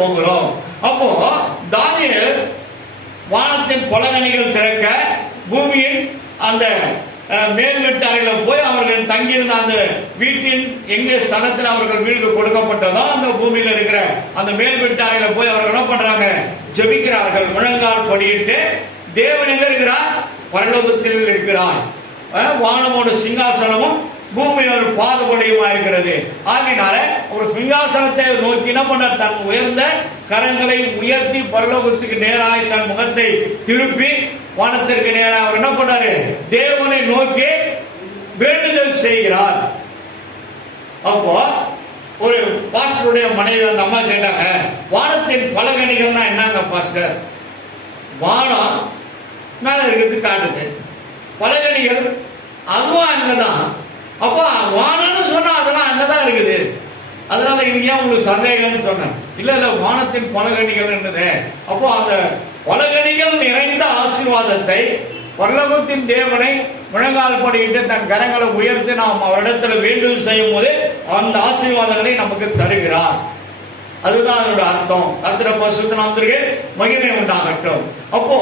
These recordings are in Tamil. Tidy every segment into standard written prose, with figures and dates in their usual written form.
போகிறோம். அப்போ தானியேல் வானத்தின் பலகணிகள் திறக்க பூமியின் அந்த மேல் வீட்டாரில போய் அவர்கள் தங்கியிருந்த அந்த வீட்டின் எங்கே ஸ்தலத்தில் அவர்கள் வீடு கொடுக்கப்பட்டதோ அந்த பூமியில இருக்கிற அந்த மேல் வீட்டாரில போய் அவர்கள் என்ன பண்றாங்க? ஜெபிக்கிறார்கள். முழங்கால் படியிட்டு தேவன் எங்க இருக்கிறார்? பரலோகத்தில் இருக்கிறார். வானமோட சிங்காசனமும் பூமியோட பாதபடியுமா இருக்கிறது. ஆகினால ஒரு சிங்காசனத்தை நோக்கி என்ன பண்ண? தன் உயர்ந்த கரங்களை உயர்த்தி பரலோகத்துக்கு நேராய் தன் முகத்தை திருப்பி வானத்திற்கு நேராக அவர் என்ன பண்ணாரு? தேவனை நோக்கி வேண்டுதல் செய்கிறார். அப்போ ஒரு பாஸ்டருடைய மனைவி அந்த அம்மா கேட்டாங்க, வானத்தின் பலகணிகள்னா என்னங்க பாஸ்டர்? வானம் மேல இருக்கிறது காட்டுது, பலகணிகள் அதுவும் அங்கதான். அப்போ வானம்னு சொன்னா அதெல்லாம் அங்கதான் இருக்குது. அதனால இது ஏன் உங்களுக்கு சந்தேகம்னு சொன்னேன். இல்ல இல்ல, வானத்தின் பலகணிகள் என்னது? அப்போ அந்த பலகணிகள் நிறைந்த ஆசீர்வாதத்தை பரலோகத்தின் தேவனை முழங்கால் படியிட்டு தன் கரங்களை உயர்த்தி நாம் அவரிடத்துல வேண்டுதல் செய்யும் போது அந்த ஆசீர்வாதங்களை நமக்கு தருகிறார். அதுதான் அதோட அர்த்தம். கர்த்தருடைய பரிசுத்த நாமத்திற்கு மகிமை உண்டாகட்டும். அப்போ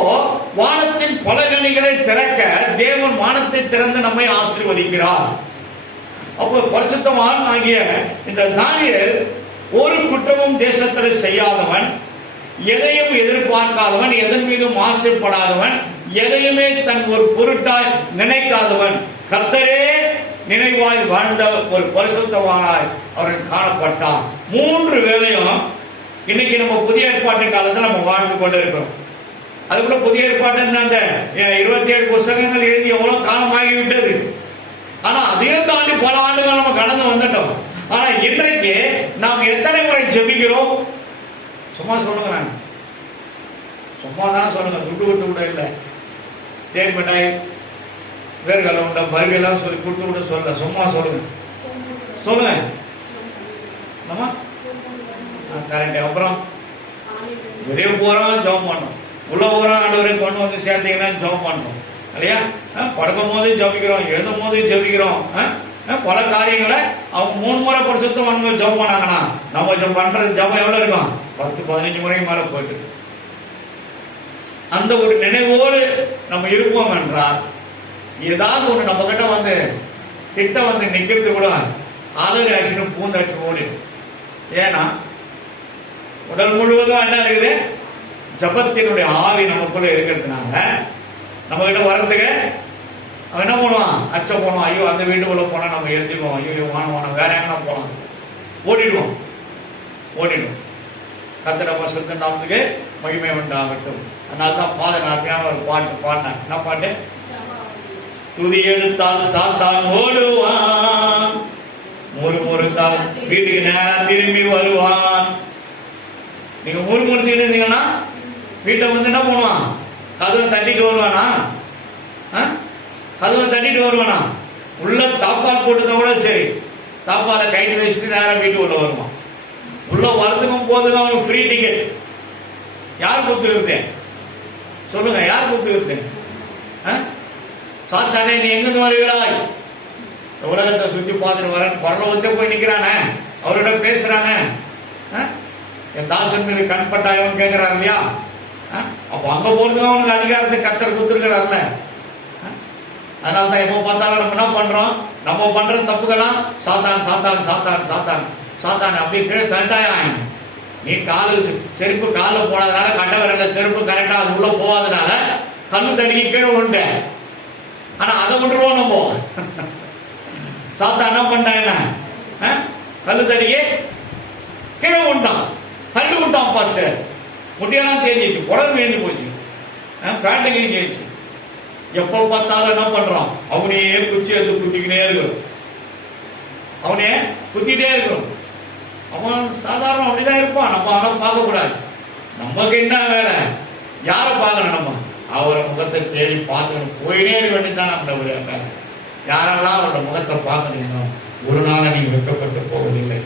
வானத்தின் பலகணிகளை திறக்க தேவன் வானத்தை திறந்து நம்மை ஆசீர்வதிக்கிறார். அப்போ பரிசுத்தவான் ஆகிய இந்த தானியேல் ஒரு குற்றமும் தேசத்தில் செய்யாதவன், எதையும் எதிர்பார்க்காதவன், எதன் மீதும் ஆசைப்படாதவன், எதையுமே தன் ஒரு பொருட்டாய் நினைக்காதவன், கர்த்தரே நினைவாய் வாழ்ந்த ஒரு பரிசுத்தவானாய் அவர்கள் காணப்பட்டார். 3 வேளையும் இன்னைக்கு நம்ம புதிய ஏற்பாட்டு காலத்தில் நம்ம வாழ்ந்து கொண்டு இருக்கிறோம். அதுக்குள்ள புதிய ஏற்பாட்டு அந்த 27 புத்தகங்கள் எழுதி எவ்வளவு காலம் ஆகிவிட்டது. ஆனா அதையும் தாண்டி பல ஆண்டுகள் நம்ம கடந்து வந்துட்டோம். ஆனா இன்றைக்கு நாம் எத்தனை முறை ஜெபிக்கிறோம்? சும்மா சொல்லுங்க, நான் சும்மா தான் சொல்லுங்க, துட்டு விட்டு விட இல்லை. தேன் மிட்டாய் வேர்கள் உண்ட பருவெல்லாம் சொல்லி கொடுத்து விட சொல்ல, சும்மா சொல்லுங்க சொல்லுங்க. நம்ம கரெக்ட். அப்புறம் வெளியே போறோம் ஜெபம் பண்ணோம், உள்ள போறோம் ஆண்டவரை கொண்டு வந்து சேர்த்தீங்கன்னா ஜெபம் பண்றோம் இல்லையா? படுக்கும் போது ஜெபிக்கிறோம், எழுதும் போது ஜெபிக்கிறோம். பல காரியங்களை அவங்க 3 முறை பரிசுத்தவான்கள் ஜெபம் பண்ணாங்கன்னா நம்ம பண்றது ஜெபம் எவ்வளவு இருக்கும்? 10-15 முறை மேல போயிட்டு. அந்த ஒரு நினைவோடு நம்ம இருப்போம் என்றால் ஏதாவது ஒண்ணு நம்ம கிட்ட வந்து நிக்கிறது கூட ஆதரவு ஆக்சிடும் பூந்தாட்சி ஓடி. ஏன்னா உடல் முழுவதும் என்ன இருக்குது? ஜபத்தினுடைய ஆவி நமக்குள்ள இருக்கிறதுனால நம்ம கிட்ட வர்றதுக்கு அவன் என்ன பண்ணுவான்? அச்ச போனோம், ஐயோ அந்த வீட்டுக்குள்ள போனா நம்ம எழுதிடுவோம், ஐயோ வானம் வேற எங்கன்னா போலாம், ஓடிடுவோம். கர்த்தருடைய பரிசுத்த நாமத்துக்கு மகிமை உண்டாகட்டும். அதனால்தான் ஃபாதர் அருமையான ஒரு பாட்டு பாடினார். என்ன பாட்டு? துதி எடுத்தால் சாத்தான் ஓடுவான், முறுமுறுத்தால் வீட்டுக்கு நேரம் திரும்பி வருவான். நீங்க முறுமுறுத்தி இருந்தீங்கன்னா வீட்டை வந்து என்ன பண்ணுவான்? கதவை தட்டிட்டு வருவானா? கதவை தட்டிட்டு வருவானா? உள்ள தாப்பால் போட்டுதான் கூட சரி, தாப்பால கைட்டு வச்சுட்டு நேரம் வீட்டுக்குள்ள வருவான். உள்ள வரதுக்கும் போதுக்கும் அவனுக்கு ஃப்ரீ டிக்கெட். யார் கொடுத்துருந்தேன் சொல்லுங்க, யார் கொடுத்துருந்தேன்? சாத்தானே நீ எங்கிருந்து வருகிறாய்? உலகத்தை சுற்றி பார்த்துட்டு வரேன், பரலோகத்தை போய் நிக்கிறானே, அவரோட பேசுறானே, என் தாசன் மீது கண்பட்டாயவன் கேட்கிறான் இல்லையா? அப்ப அங்க போறதுக்கு அவனுக்கு அதிகாரத்தை கர்த்தர் கொடுத்துருக்கிறார்ல. அதனால்தான் எப்போ பார்த்தாலும் நம்ம என்ன பண்றோம்? நம்ம பண்ற தப்புகளாம் சாத்தான் சாத்தான் சாத்தான் சாத்தான் சாத்தான் அப்படி கீழே தட்டாயம். நீ காலு செருப்பு காலில் போனதுனால கட்ட வரல, செருப்பு கரெக்டா அது உள்ள போகாதனால கண்ணு தடுக்கி கீழே உண்டு. ஆனா அதை விட்டுருவோம் நம்ம. சாத்தான் என்ன பண்ணிட்டாங்க? கல்லு தடியே கீழே விட்டான், தள்ளி விட்டான். பாஸ்டர் முட்டியெல்லாம் தேஞ்சிச்சு, உடம்பு வேண்டி போச்சு, பேண்ட்டு கிழிஞ்சிச்சு. எப்போ பார்த்தாலும் என்ன பண்றான்? அவனையே குச்சி எடுத்து குத்திக்கிட்டே இருக்கும், அவனே குத்திட்டே இருக்கும். அவன் சாதாரண அப்படிதான் இருப்பான். நம்ம அவனை பார்க்க கூடாது. நமக்கு என்ன வேலை? யாரை பார்க்கணும்? நம்ம அவரை முகத்தை தேடி பார்க்கணும். போயினே இருக்க வேண்டியதான் நம்மளுடைய வேலை. யாரெல்லாம் அவரோட முகத்தை பார்க்கணுங்க, ஒரு நாளை நீங்க வெட்கப்பட்டு போவதில்லை.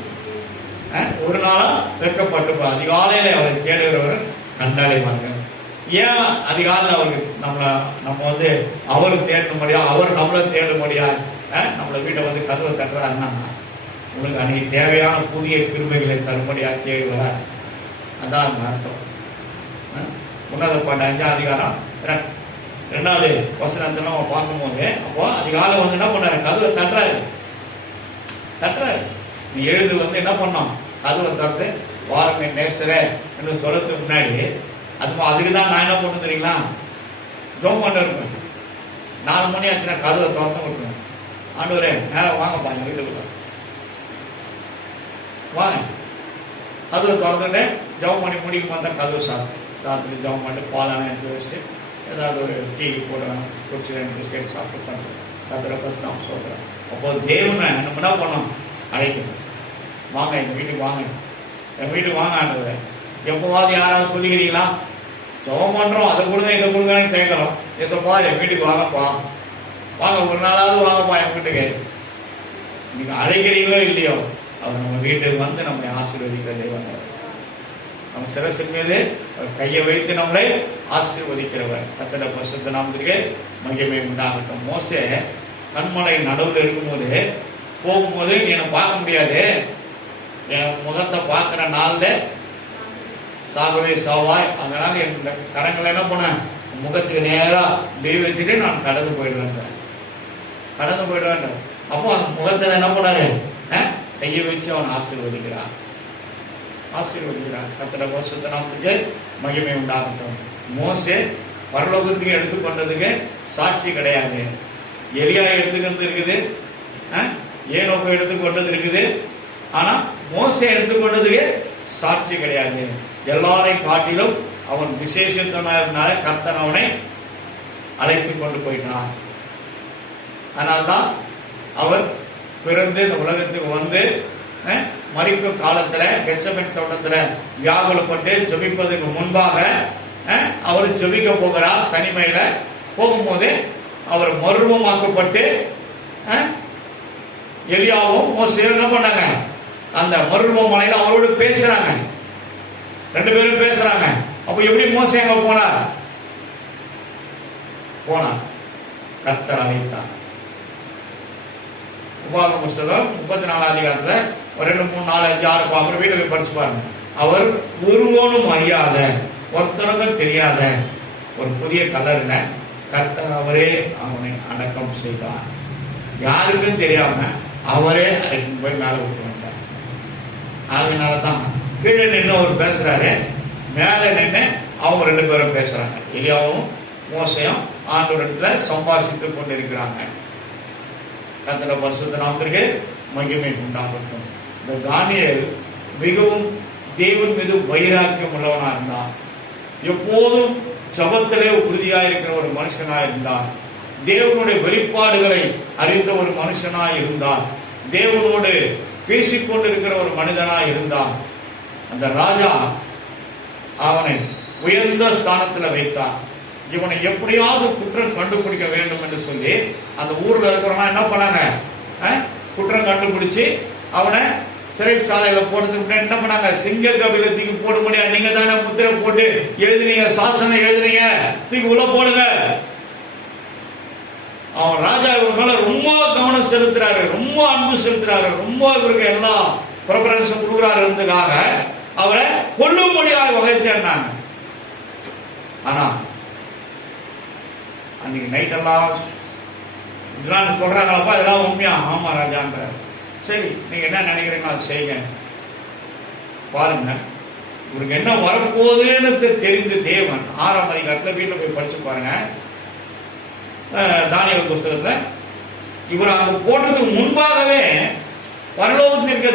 ஒரு நாளும் வெட்கப்பட்டு அதிகாலையில அவரை தேடுகிறவர் கண்டாலே வாங்க. ஏன் அதிகாலையில் அவருக்கு நம்ம வந்து அவருக்கு தேடும்படியா, அவர் நம்மளை தேடும்படியா நம்மளை வீட்டை வந்து கதவை தட்டுறாருன்னா உங்களுக்கு அன்னைக்கு தேவையான புதிய கிருபைகளை தரும்படியா தேடி வர. அதான் அந்த அர்த்தம். உன்னத பாட்டு 5ஆம் அதிகாரம் 2வது வசனத்தை நம்ம பார்க்கும்போது, அப்போ அதிகாலை வந்து என்ன பண்ணாரு, கதவை தட்டுறாரு. நீ எழுது வந்து என்ன பண்ணோம், கதவை திறந்து வாரம் என் நேசரே என்று சொல்லத்துக்கு முன்னாடி அதுக்கு தான் நான் என்ன பண்ணு தெரியுங்களா, ஜோம் பண்ண இருப்பேன். 4 மணி ஆச்சுன்னா கதவை திறந்து விட்டுருவேன். ஆண்டவரே நேரம் வாங்கப்பா எங்கள் வீட்டுக்கு வாங்க. கதவை திறந்துட்டு ஜவம் பண்ணி முடிக்கும் வந்தால் கதவை சாப்பிட்டு ஜவம் பண்ணிட்டு பாலாம் எடுத்து வச்சுட்டு ஏதாவது ஒரு டீ போடணும், குடிச்சு 2 பிஸ்கெட் சாப்பிட்டு பண்ணுறோம். கதரை பற்றி நான் சொல்கிறேன். அப்போ தேவனை நம்ம என்ன பண்ணோம், அழைக்கணும். வாங்க எங்கள் வீட்டுக்கு வாங்க, எங்கள் வீட்டுக்கு வாங்க ஆண்டவரே. எப்போவாது யாராவது சொல்லிக்கிறீங்களா, ஜபம் பண்ணுறோம், அதை கொடுங்க இதை கொடுங்கன்னு கேட்குறோம். ஏசப்பா என் வீட்டுக்கு வாங்கப்பா, வாங்க ஒரு நாளாவது வாங்கப்பா என் வீட்டுக்கு. நீங்கள் அழைக்கிறீங்களோ இல்லையோ, அவர் நம்ம வீட்டுக்கு வந்து நம்மளை ஆசீர்வதிக்கிற தெய்வம். நம்ம சிரசின் மீது கையை வைத்து நம்மளை ஆசீர்வதிக்கிறவர். கர்த்தருடைய பரிசுத்த நாமத்துக்கு மகிமை உண்டாகட்டும். மோசே கண்மலை நடுவில் இருக்கும்போது போகும்போது என்னை பார்க்க முடியாது, என் முகத்தை பார்க்குற நாளில் சாகவே சாவாய். அதனால என் கரங்களை என்ன பண்ணேன், முகத்துக்கு நேராக லீவ் வச்சுட்டு நான் கடந்து போயிடுவேன். அப்போ அந்த முகத்தில் என்ன பண்ணாரு, கையை வச்சு அவன் ஆசீர்வதிக்கிறான். கர்த்தருடைய பரிசுத்த நாமத்துக்கு மகிமை உண்டாகட்டும். மோசே பரலோகத்துக்கு எடுத்துக்கொண்டதுக்கு சாட்சி கிடையாது. எலியா எடுத்துக்கிறது இருக்குது, ஏனோக்கு எடுத்துக்கொண்டது இருக்குது. ஆனா மோசே எடுத்துக்கொண்டதுக்கு சாட்சி கிடையாது. எல்லாரையும் காட்டிலும் அவன் விசேஷத்தினால கர்த்தர் அவனை அழைத்து கொண்டு போயிட்டான். அதனால்தான் அவர் பிறந்து இந்த உலகத்துக்கு வந்து மரிக்கும் காலத்துல கெத்செமனே தோட்டத்துல வியாகுலப்பட்டு ஜெபிப்பதற்கு முன்பாக அவர் ஜெபிக்க போகிறார். தனிமையில போகும்போது அவர் மறுரூபமாக்கப்பட்டு எலியாவும் மோசேயும் என்ன பண்ணாங்க, அந்த மறுரூப மலையில அவரோடு பேசுறாங்க. 2 பேரும் பேசுறாங்க. அப்ப எப்படி மோசே அங்க போனார், கர்த்தர் அழைத்தார். உபாகம புஸ்தகம் 34ஆம் அதிகாரத்துல 2, 3, 4, 5, 6 அப்புறம் வீட்டுல போய் படிச்சு பாருங்க. அவர் ஒருவனும் அறியாத, ஒருத்தருக்கும் தெரியாத ஒரு புதிய கலர்ல கர்த்தர் அவரே அவனை அடக்கம் செய்தார். யாருக்கும் தெரியாம அவரே அழைத்து போய் மேல விட்டு வந்தார். அதனாலதான் கீழே நின்று அவர் பேசுறாரு, மேல நின்று அவங்க 2 பேரும் பேசுறாங்க. எலியாவும் மோசேயும் ஆண்டவரிடத்துல சம்பாஷித்துக் கொண்டிருக்கிறாங்க. கர்த்தருடைய பரிசுத்த நாமத்திற்கு மகிமை உண்டாகட்டும். இந்த தானியேல் மிகவும் தேவன் மீது வைராக்கியம் உள்ளவனா இருந்தான். எப்போதும் ஜபத்திலே உறுதியாக இருக்கிற ஒரு மனுஷனாய் இருந்தார். தேவனுடைய வெளிப்பாடுகளை அறிந்த ஒரு மனுஷனாய் இருந்தார். தேவனோடு பேசிக்கொண்டிருக்கிற ஒரு மனிதனாய் இருந்தார். அந்த ராஜா அவனை உயர்ந்த ஸ்தானத்தில் வைத்தார். இவனை எப்படியாவது குற்றம் கண்டுபிடிக்க வேண்டும் என்று சொல்லி அந்த ஊர்ல இருக்கிறவங்க என்ன பண்ணாங்க, குற்றம் கண்டுபிடிச்சு அவனை சிறைச்சாலையில போடுறதுக்கு என்ன பண்ணாங்க, சிங்க கபிலத்துக்கு போட முடியாது. நீங்க தானே முத்திரை போட்டு எழுதுனீங்க, சாசனம் எழுதுனீங்க, தூக்கி உள்ள போடுங்க. அவன் ராஜா இவர் மேல ரொம்ப கவனம் செலுத்துறாரு, ரொம்ப அன்பு செலுத்துறாரு, ரொம்ப இவருக்கு எல்லா ப்ரிபரன்ஸும் கொடுக்குறாருக்காக அவரை கொல்லும்படியாக வகை தேடினாங்க. ஆனா அன்னைக்கு நைட் எல்லாம் இதெல்லாம் சொல்றாங்களப்பா, இதெல்லாம் உண்மையா? ஆமா ராஜான்ற. சரி, நீங்க என்ன நினைக்கிறீங்களோ அதை செய்யுங்க. பாருங்க, இவருக்கு என்ன வரப்போகுதுன்னு தெரிந்து தேவன் 6ஆம் அதிகாரத்துல வீட்டில் போய் படிச்சு பாருங்க. தானியேல் புஸ்தகத்துல இவர் அங்க போட்டதுக்கு முன்பாகவே பரலோகத்தில் இருக்க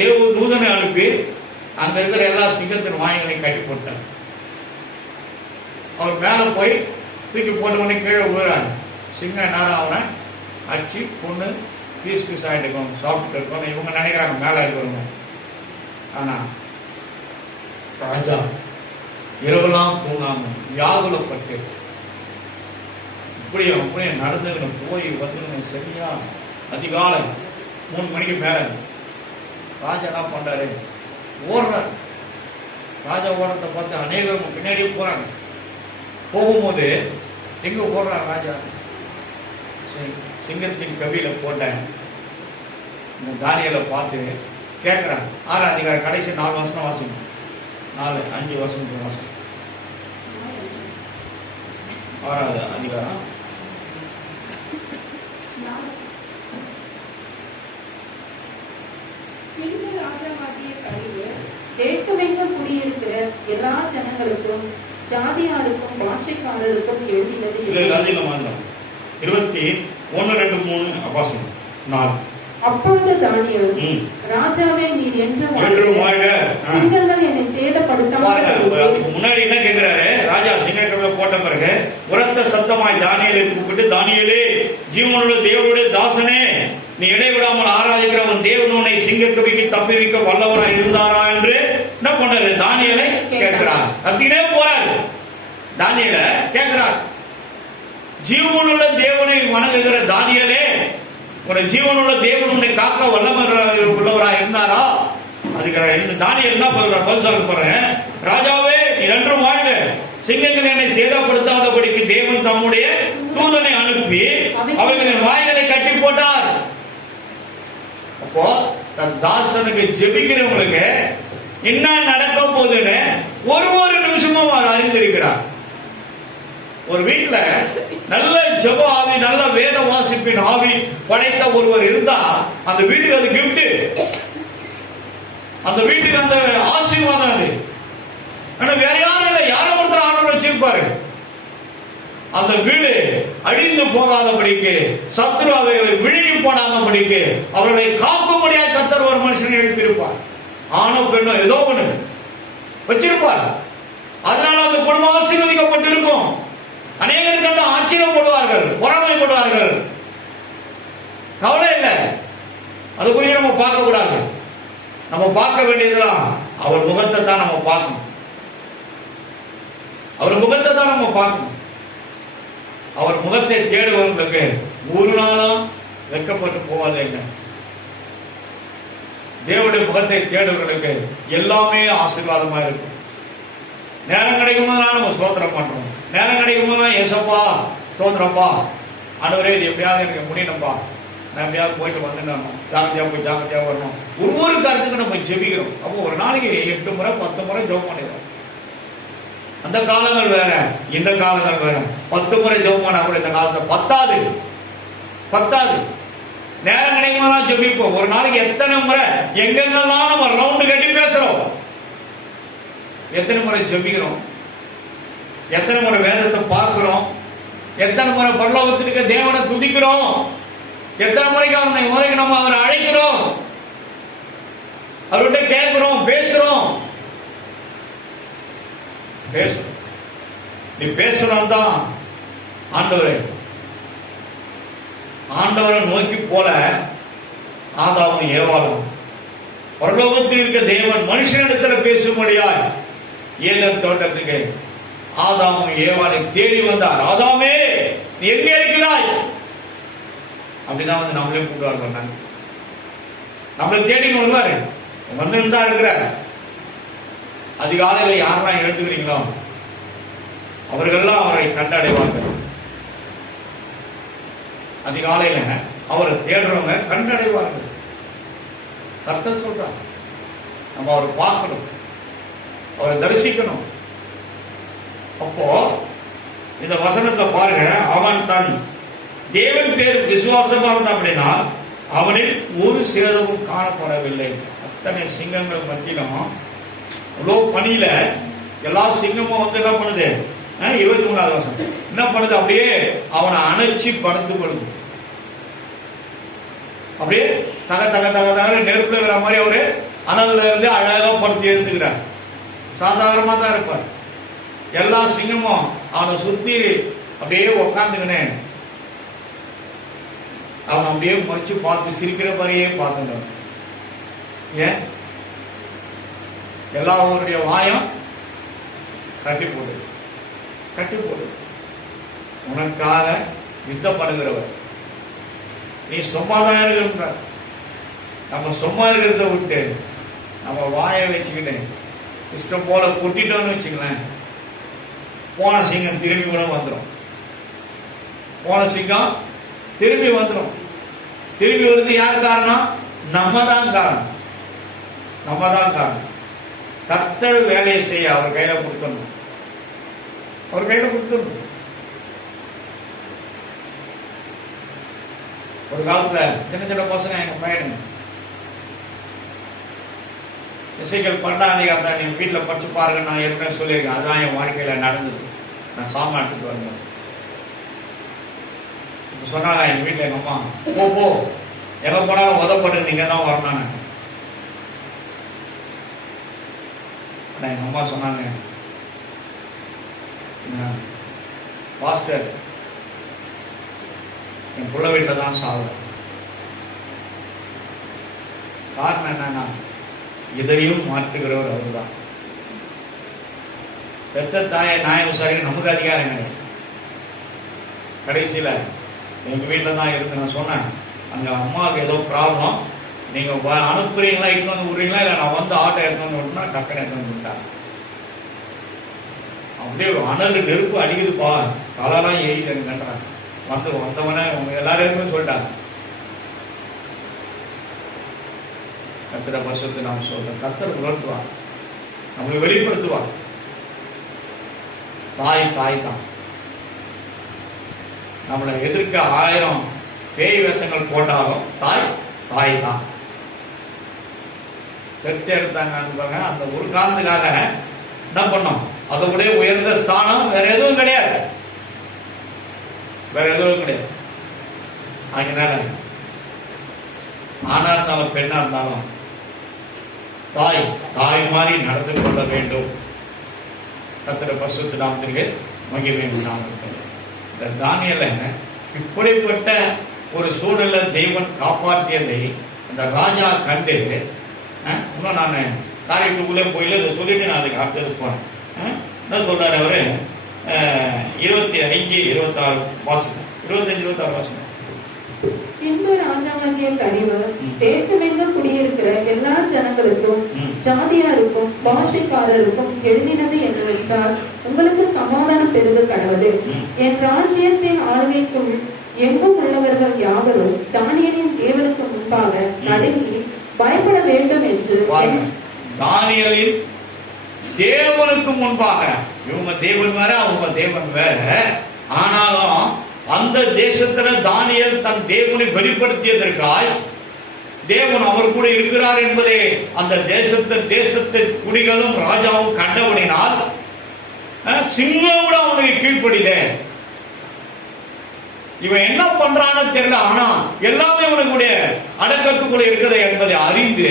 தேவ தூதனை அனுப்பி அங்க இருக்கிற எல்லா சிங்கத்தின் வாய்களையும் கட்டி போட்டார். அவர் மேல போய் தூக்கி போட்ட உடனே கீழே விழுறாங்க. சிங்கம் நேரம் அவனை அச்சு பொண்ணு பீஸ் ஆகிட்டு இருக்கும், சாப்பிட்டு இருக்கணும் இவங்க நினைக்கிறாங்க மேலே இருக்கிறவங்க. ஆனா ராஜா இரவெல்லாம் தூங்காம வியாகுலப்பட்டு இப்படியே நடந்துக்கணும், போய் வந்துக்கணும். சரியா அதிகாலை 3 மணிக்கு மேல ராஜா என்ன பண்றாரு, ஓடுறார். ராஜா ஓடுறத பார்த்து அநேகரும் பின்னாடியே போறாங்க. போகும்போது எங்க ஓடுறார் ராஜா, சிங்கத்தின் கவியில போட்ட இந்த தானியேலை பார்த்து கேட்கிறான். 6ஆம் அதிகாரம் கடைசி 4 வருஷம் வாசிக்கணும். 4 5 வருஷம் ஆறாவது அதிகாரம். தேசமெங்கும் குடியிருக்கிற எல்லா ஜனங்களுக்கும் ஜாதியாருக்கும் பாஷைக்காரருக்கும் எழுதினது. 21, 2, 3 அப்பாசம் 4. அப்பொழுது தானியேல், ராஜாவே, நீர் சிங்கங்கள் என்னை சேதப்படுத்தாமல். முன்னாடி என்ன கேட்கிறாரு? ராஜா சிங்கங்களை போட்ட பிறகு உரத்த சத்தமாய் தானியேலை கூப்பிட்டு, தானியேலே, ஜீவனுள்ள தேவனுடைய தாசனே, நீ இடைவிடாமல் ஆராதிக்கிறவன் தேவன் உன்னை சிங்கக்கவிக்கு தப்பி வைக்க வல்லவராய் இருந்தாரா என்று என்ன பண்ணாரு? தானியேலை கேட்கிறார். கத்தினே போறாரு. தானியேலை கேட்கிறார். ஜீவனுள்ள தேவனை வணங்குகிற தானியேலே, உன்னை ஜீவனுள்ள தேவன் உன்னை காக்க வல்லவராய் இருந்தாரா? அதுக்கு தானியேல் என்ன பதில் சொல்ல போறேன்? ராஜாவே, நீ என்றும் வாழ்க. சிங்கங்கள் என்னை சேதப்படுத்தாதபடிக்கு தேவன் தம்முடைய தூதனை அனுப்பி அவர்களின் வாய்களை கட்டி போட்டார். அப்போ தாசனுக்கு ஜெபிக்கிறவங்களுக்கு என்ன நடக்க போகுதுன்னு ஒரு நிமிஷமும் அவர் அறிந்திருக்கிறார். ஒரு வீட்டுல நல்ல ஜெப ஆவி, நல்ல வேத வாசிப்பின் ஆவி படைத்த ஒருவர் இருந்தா அந்த வீட்டுக்கு அது கிஃப்ட், அந்த வீட்டுக்கு அந்த ஆசீர்வாதம். அது ஆனா வேற யாரும் இல்லை, யாரோ ஒருத்தர் ஆர்டர் வச்சிருப்பாரு. அந்த வீடு அழிந்து போகாதபடிக்கு, சத்துரு அவைகளை விழுங்கி போடாதபடிக்கு அவர்களை காக்கும்படியாக கர்த்தர் ஒரு மனுஷனை எழுப்பியிருப்பார். ஆணோ பெண்ணோ ஏதோ ஒண்ணு வச்சிருப்பார். அதனால அந்த குடும்பம் ஆசீர்வதிக்கப்பட்டிருக்கும். அநேகர் கண்டு ஆச்சரியப்படுவார்கள், பொறாமைப்படுவார்கள். கவலை இல்லை, அது குறித்து நம்ம பார்க்க கூடாது. நம்ம பார்க்க வேண்டியதுதான் அவர் முகத்தை தான் நம்ம பார்க்கணும். அவர் முகத்தை தான் நம்ம பார்க்கணும். அவர் முகத்தை தேடுவவர்களுக்கு ஒரு நாளும் வெட்கப்பட்டு போவாதீங்க. தேவனுடைய முகத்தை தேடுவர்களுக்கு எல்லாமே ஆசீர்வாதமா இருக்கும். நேரம் கிடைக்கும் போது நம்ம சோத்திரம் பண்றோம். நேரம் கிடைக்கும் போது ஏசப்பா சோத்திரப்பா, ஆண்டவரே இது எப்படியாவது எனக்கு முடியணும்பா, நான் எப்படியாவது போயிட்டு வந்துடணும், ஜாக்கிரதையா வரணும். ஒவ்வொரு காலத்துக்கு நம்ம ஜெபிக்கிறோம். அப்போ ஒரு நாளைக்கு 8 முறை 10 முறை ஜெபம் பண்ணிடுறோம். அந்த காலங்கள் வேற, இந்த காலங்கள் வேற. 10 முறை ஜெபம் பண்ணா கூட இந்த காலத்தை பத்தாது. நேரம் கிடைக்குமா ஜெபிப்போம். ஒரு நாளைக்கு எத்தனை முறை எங்கெங்கெல்லாம் நம்ம ரவுண்டு கட்டி பேசுறோம், எத்தனை முறை ஜெபிக்கிறோம், எத்தனை முறை வேதத்தை பார்க்கிறோம், எத்தனை முறை பரலோகத்திற்கு தேவனை துதிக்கிறோம், எத்தனை முறைக்கு நம்ம அவரை அழைக்கிறோம், அவர்கிட்ட கேட்கிறோம், பேசுறோம். நீ பேசணும் தான் ஆண்டவரை நோக்கி போல ஆதாமும் ஏவாளும் பரலோகத்தில் இருக்க தேவன் மனுஷனிடத்தில் பேசும்படியாய் ஏதேன் தோட்டத்துக்கு ஆதாமும் ஏவாளை தேடி வந்தார். ஆதாமே, நீ எங்கே இருக்கிறாய்? அப்படிதான் வந்து நம்மளே கூப்பிடுவார். நம்மளை தேடின்னு வருவாரு. வந்து தான் இருக்கிறார். அதிகாலையில் யாரெல்லாம் எழுந்துக்கிறீங்களோ அவர்கள்லாம் அவரை கண்டடைவார்கள். அதிகாலையில அவரை தேடுறவங்க கண்டடைவார்கள். கர்த்தர் சொல்றார், நம்ம அவரை பார்க்கணும், அவரை தரிசிக்கணும். அப்போ இந்த வசனத்தை பாருங்க, அவன் தன் தேவன் பேர் விசுவாசமா இருந்தான் அப்படின்னா அவனில் ஒரு சேதமும் காணப்படவில்லை. அத்தனை சிங்கங்கள் மத்தியிலும் அவ்வளோ பணியில எல்லா சிங்கமும் வந்து என்ன பண்ணுது? 23வது வருஷம் என்ன பண்ணுது? அப்படியே அவனை அணைச்சி படுத்து கொள்ளுது. அப்படியே தக தக தக தக நெருப்புல இருக்கிற மாதிரி அவரு அனல்ல இருந்து அழகா படுத்து எழுந்துக்கிறார். சாதாரணமா தான் இருப்பார். எல்லா சிங்கமும் அவனை சுத்தி அப்படியே உக்காந்துக்கினே அவன் அப்படியே மறைச்சு பார்த்து சிரிக்கிற மாதிரியே பார்த்துட்டான். ஏன்? எல்லாருடைய வாயம் கட்டி போடு. உனக்காக யுத்தப்படுகிறவர். நீ சும்மாதான் இருக்கின்ற. நம்ம சும்மா இருக்கிறத விட்டு நம்ம வாயை வச்சுக்கிட்டு இஷ்டம் போல கொட்டிட்டோன்னு வச்சுக்கலாம், போன சிங்கம் திரும்பி கூட வந்துடும். திரும்பி வருது. யார் காரணம்? நம்ம தான் காரணம். கர்த்தர் வேலையை செய்ய அவர் கையில கொடுத்துடணும். அவர் கையில கொடுத்துடணும். ஒரு காலத்துல சின்ன சின்ன பசங்க எங்க பையனுங்க இசைகள் 12 நீங்க வீட்டுல படிச்சு பாருங்க, நான் ஏற்கனவே சொல்லியிருக்கேன். அதுதான் என் வாழ்க்கையில நடந்தது. நான் சாமான் எடுத்துட்டு வரணும் சொன்னாங்க எங்க வீட்டுல எங்க அம்மா, போ எங்க போனாலும் உதப்பட்டு நீங்க தான் வரணும். எங்க அம்மா சொன்னாங்க, பாஸ்டர் என் புள்ள வீட்டில் தான் சாவுறேன். காரணம் என்னன்னா இதையும் மாற்றுகிறவர் அவர்தான். பெத்த தாயை நாயை விசாரிக்க நமக்கு அதிகாரம் கிடையாது. கடைசியில எங்க வீட்டில் தான் இருந்து நான் சொன்னேன், அங்க அம்மாவுக்கு ஏதோ ப்ராப்ளம், நீங்க அனுப்புறீங்களா இட்டு வந்து விடுறீங்களா, இல்லை நான் வந்து ஆட்டோ எடுத்து விட்டுனா டக்குன்னு எடுத்து வந்து விட்டாங்க. அப்படியே அனல் நெருப்பு அடிக்குதுப்பா, தலைலாம் ஏறிட்டுன்றாங்க. வந்தவன எல்லாரும் சொல்லிட்டாங்க. கர்த்தரை பரிசுத்த நாம சொல்றோம். கர்த்தர் உணர்த்துவார், நம்மளை வெளிப்படுத்துவார். தாய் தான். நம்மளை எதிர்க்க 1000 பேய் வேஷங்கள் போட்டாலும் தாய் தான். பெற்று எடுத்தாங்க. அந்த ஒரு காரணத்துக்காக என்ன பண்ணோம், அதை விட உயர்ந்த ஸ்தானம் வேற எதுவும் கிடையாது. அதனால ஆணா இருந்தாலும் பெண்ணா இருந்தாலும் தாய் மாதிரி நடந்து கொள்ள வேண்டும். கர்த்தரை பரிசுத்த நாமத்திற்கு மகிமை உண்டாகட்டும். இந்த தானியேல இப்படிப்பட்ட ஒரு சூழலை தெய்வன் காப்பாற்றியதை அந்த ராஜா கண்டு, இன்னும் நான் காரியத்துக்குள்ளே போயில இதை சொல்லிட்டு நான் அதுக்கு அடுத்தது போறேன். என்ன சொல்றாரு அவரு, 25-26 வாசனம். 25-26 வாசனம். பின்பு ராஜாவாகிய கரிவர் தேசமெங்கும் குடியிருக்கிற எல்லா ஜனங்களுக்கும் ஜாதியாருக்கும் பாஷைக்காரருக்கும் எழுதினது என்னவென்றால், உங்களுக்கு சமாதானம் பெருக கடவுது. என் ராஜ்யத்தின் ஆளுகைக்குள் எங்கும் உள்ளவர்கள் யாவரும் தானியேலின் தேவனுக்கு முன்பாக நடுங்கி பயப்பட வேண்டும் என்று. தானியேலின் தேவனுக்கு முன்பாக, இவங்க தேவன் வேற அவங்க தேவன் வேற, ஆனாலும் அந்த தேசத்துல தானியேல் தன் தேவனை வெளிப்படுத்தியதற்காய் தேவன் அவர் கூட இருக்கிறார் என்பதை அந்த தேசத்து குடிகளும் ராஜாவும் கண்டபடினால் சிங்கம் கூட அவனுக்கு கீழ்ப்படியல. இவன் என்ன பண்றான்னு தெரியல, ஆனா எல்லாமே அவனுடைய அடக்கத்துக்குள்ள இருக்கிறது என்பதை அறிந்து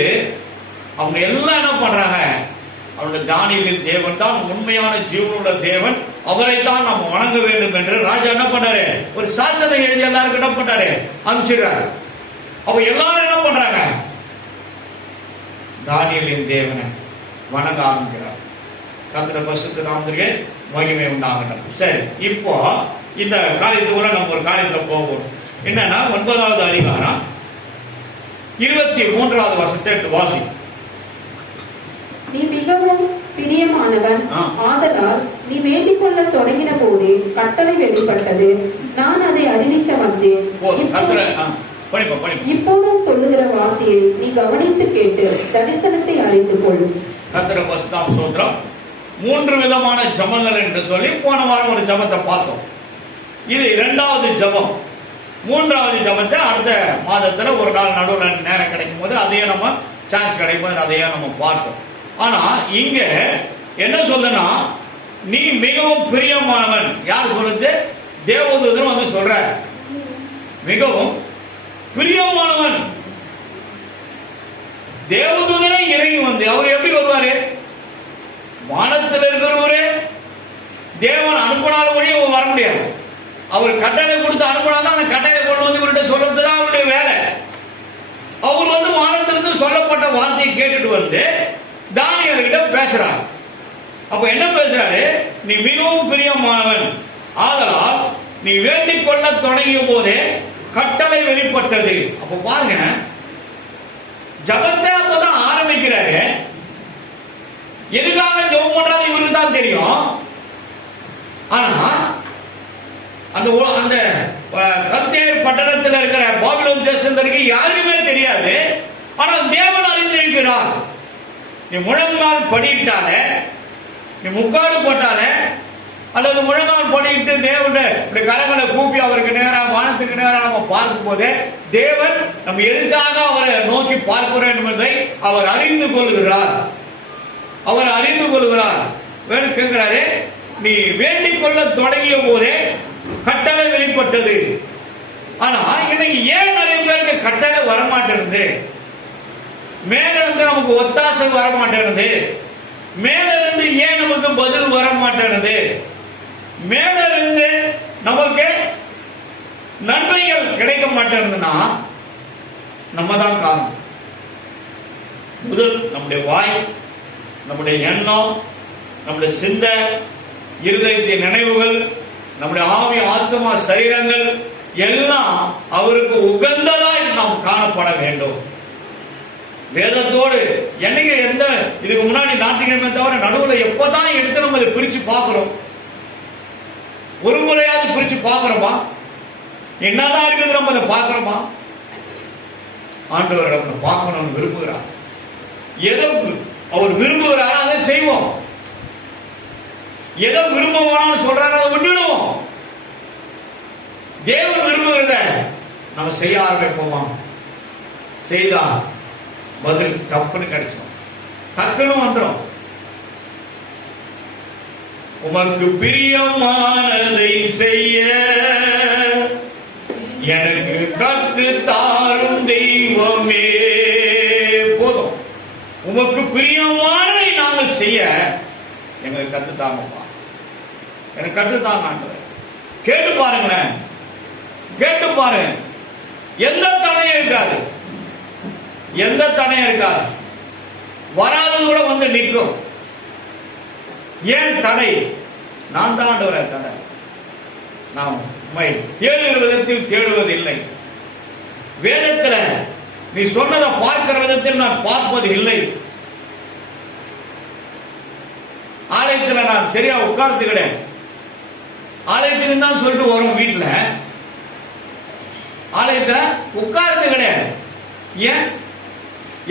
அவங்க எல்லாம் என்ன பண்றாங்க, அவனுடைய தானியேலின் தேவன் தான் உண்மையான ஜீவனுள்ள தேவன், அவரை தான் நாம் வணங்க வேண்டும் என்று ராஜா என்ன பண்ணாரு, ஒரு சாசனை எழுதி எல்லாருக்கும் என்ன பண்ணாரு, அனுப்பிச்சிடுறாரு. அப்ப எல்லாரும் என்ன பண்றாங்க, தானியேலின் தேவனை வணங்க ஆரம்பிக்கிறார். கர்த்தருடைய பரிசுத்த நாமத்திற்கு மகிமை உண்டாகட்டும். சரி, இப்போ இந்த காரியத்துக்குள்ள நம்ம ஒரு காரியத்தை போவோம். என்னன்னா 9வது அதிகாரம் 23வது வசனத்தை வாசி. நீ மிகவும் பிரியமானவன், ஆதலால் நீ வேண்டிக் கொள்ள தொடங்கின போதே கட்டளை வெளிப்பட்டது, நான் அதை அறிவிக்க வந்தேன். இப்போதும் சொல்லுகிற வார்த்தையை நீ கவனித்து கேட்டு தரிசனத்தை அறிந்து கொள். கர்த்தருடைய பரிசுத்த ஸ்தோத்திரம். 3 விதமான ஜெபங்கள் என்று சொல்லி போன வாரம் ஒரு ஜெபத்தை பார்த்தோம். இது 2வது ஜெபம். 3வது ஜெபத்தை அடுத்த மாதத்துல ஒரு நாள் நடுவில் நேரம் கிடைக்கும் போது அதையே நம்ம சான்ஸ் கிடைக்கும் போது அதையே நம்ம பார்த்தோம். ஆனா இங்க என்ன சொல்லுன்னா, நீ மிகவும் பிரியமானவன். யார் சொல்லுது, தேவதூதன் வந்து சொல்ற, மிகவும் பிரியமானவன். தேவதூதனை இறங்கி வந்து அவர் எப்படி வருவாரு, வானத்தில் இருக்கிறவரே தேவன் அனுப்பினாலும் கூட வர முடியாது. அவர் கட்டளை கொடுத்து அனுப்பினாதான் அந்த கட்டளை கொண்டு வந்து இவர்கிட்ட சொல்றதுதான் அவருடைய வேலை. அவர் வந்து வானத்திலிருந்து சொல்லப்பட்ட வார்த்தையை கேட்டுட்டு வந்து தானியேல் கிட்ட பேசுறார். அப்ப என்ன பேசுறாரு, நீ மிகவும் பிரியமானவன், ஆதலால் நீ வேண்டிக் கொள்ள தொடங்கிய போதே கட்டளை வெளிப்பட்டது. அப்ப பாருங்க, ஜபத்தை அப்பதான் ஆரம்பிக்கிறாரு. எதுக்காக ஜெபம் பண்றாரு இவருக்கு தான் தெரியும். ஆனா அந்த கல்தேயர் பட்டணத்தில் இருக்கிற பாபிலோன் தேசத்திற்கு யாருமே தெரியாது. ஆனால் தேவன் அறிந்திருக்கிறார். நீ முழங்கால் படியிட்டாலே, நீ முக்காடு போட்டாலே, அல்லது முழங்கால் படியிட்டு தேவனுடைய கரங்களை கூப்பி அவருக்கு நேராக வானத்துக்கு நேராக நம்ம பார்க்கும் போதே தேவன் நம்ம எதுக்காக அவரை நோக்கி பார்க்கிறோம் என்பதை அவர் அறிந்து கொள்கிறார். அவர் அறிந்து கொள்கிறார். வேறு கேட்கிறாரு, நீ வேண்டிக் கொள்ள தொடங்கிய போதே கட்டளை வெளிப்பட்டது. ஆனா இன்னைக்கு ஏன் நிறைய பேருக்கு கட்டளை வரமாட்டேங்குது? மேல இருந்து நமக்கு ஒத்தாசை வரமாட்டேங்குது. மேல இருந்து ஏன் நமக்கு பதில் வரமாட்டேங்குது? மேல இருந்து நமக்கு நன்மைகள் கிடைக்க மாட்டேங்குதுன்னா நம்ம தான் காரணம். முதல் நம்முடைய வாய், நம்முடைய எண்ணம், நம்முடைய சிந்தை, இருதயத்தின் நினைவுகள், நம்முடைய ஆவி, ஆத்மா, சரீரங்கள் எல்லாம் அவருக்கு உகந்ததாய் நாம் காணப்பட வேண்டும். வேதத்தோடு என்னைக்கு எந்த இதுக்கு முன்னாடி ஞாயிற்றுக்கிழமை தவிர நடுவில் எப்பதான் எடுத்து நம்ம அதை பிரிச்சு பார்க்கிறோம்? ஒரு முறையாவது பிரிச்சு பார்க்கிறோமா? என்னதான் இருக்குது நம்ம அதை பார்க்கிறோமா? ஆண்டவர் நம்ம பார்க்கணும்னு விரும்புகிறார். எதை அவர் விரும்புகிறாரோ அதை செய்வோம். எதை விரும்ப வேணாம்னு சொல்றாரு அதை விட்டுடுவோம். தேவன் விரும்புகிறத நம்ம செய்ய ஆரம்பிப்போமா? செய்தா பதில் டப்புன்னு கிடைச்சோம், டக்குன்னு வந்துடும். உமக்கு பிரியமானதை செய்ய எனக்கு கற்று தாரும் தெய்வமே. போதும், உமக்கு பிரியமானதை நாங்கள் செய்ய எங்களுக்கு கற்றுத்தாங்கப்பா, எனக்கு கற்றுத்தாங்க. கேட்டு பாருங்களேன், கேட்டு பாருங்க. எந்த தடையும் இருக்காது, எந்த தடையும் இருக்காது. வராதது கூட வந்து நிற்கும். ஏன் தடை? நான் தான் ஆண்டவரே தடை. நாம் உம்மை தேடுகிற விதத்தில் தேடுவதில்லை. வேதத்தில் நீ சொன்னதை பார்க்கிற விதத்தில் நான் பார்ப்பது இல்லை. ஆலயத்தில் நான் சரியா உட்கார்ந்து கிடையாது. ஆலயத்துக்கு தான் சொல்லிட்டு வரும். வீட்டில் ஆலயத்தில் உட்கார்ந்து கிடையாது. ஏன்?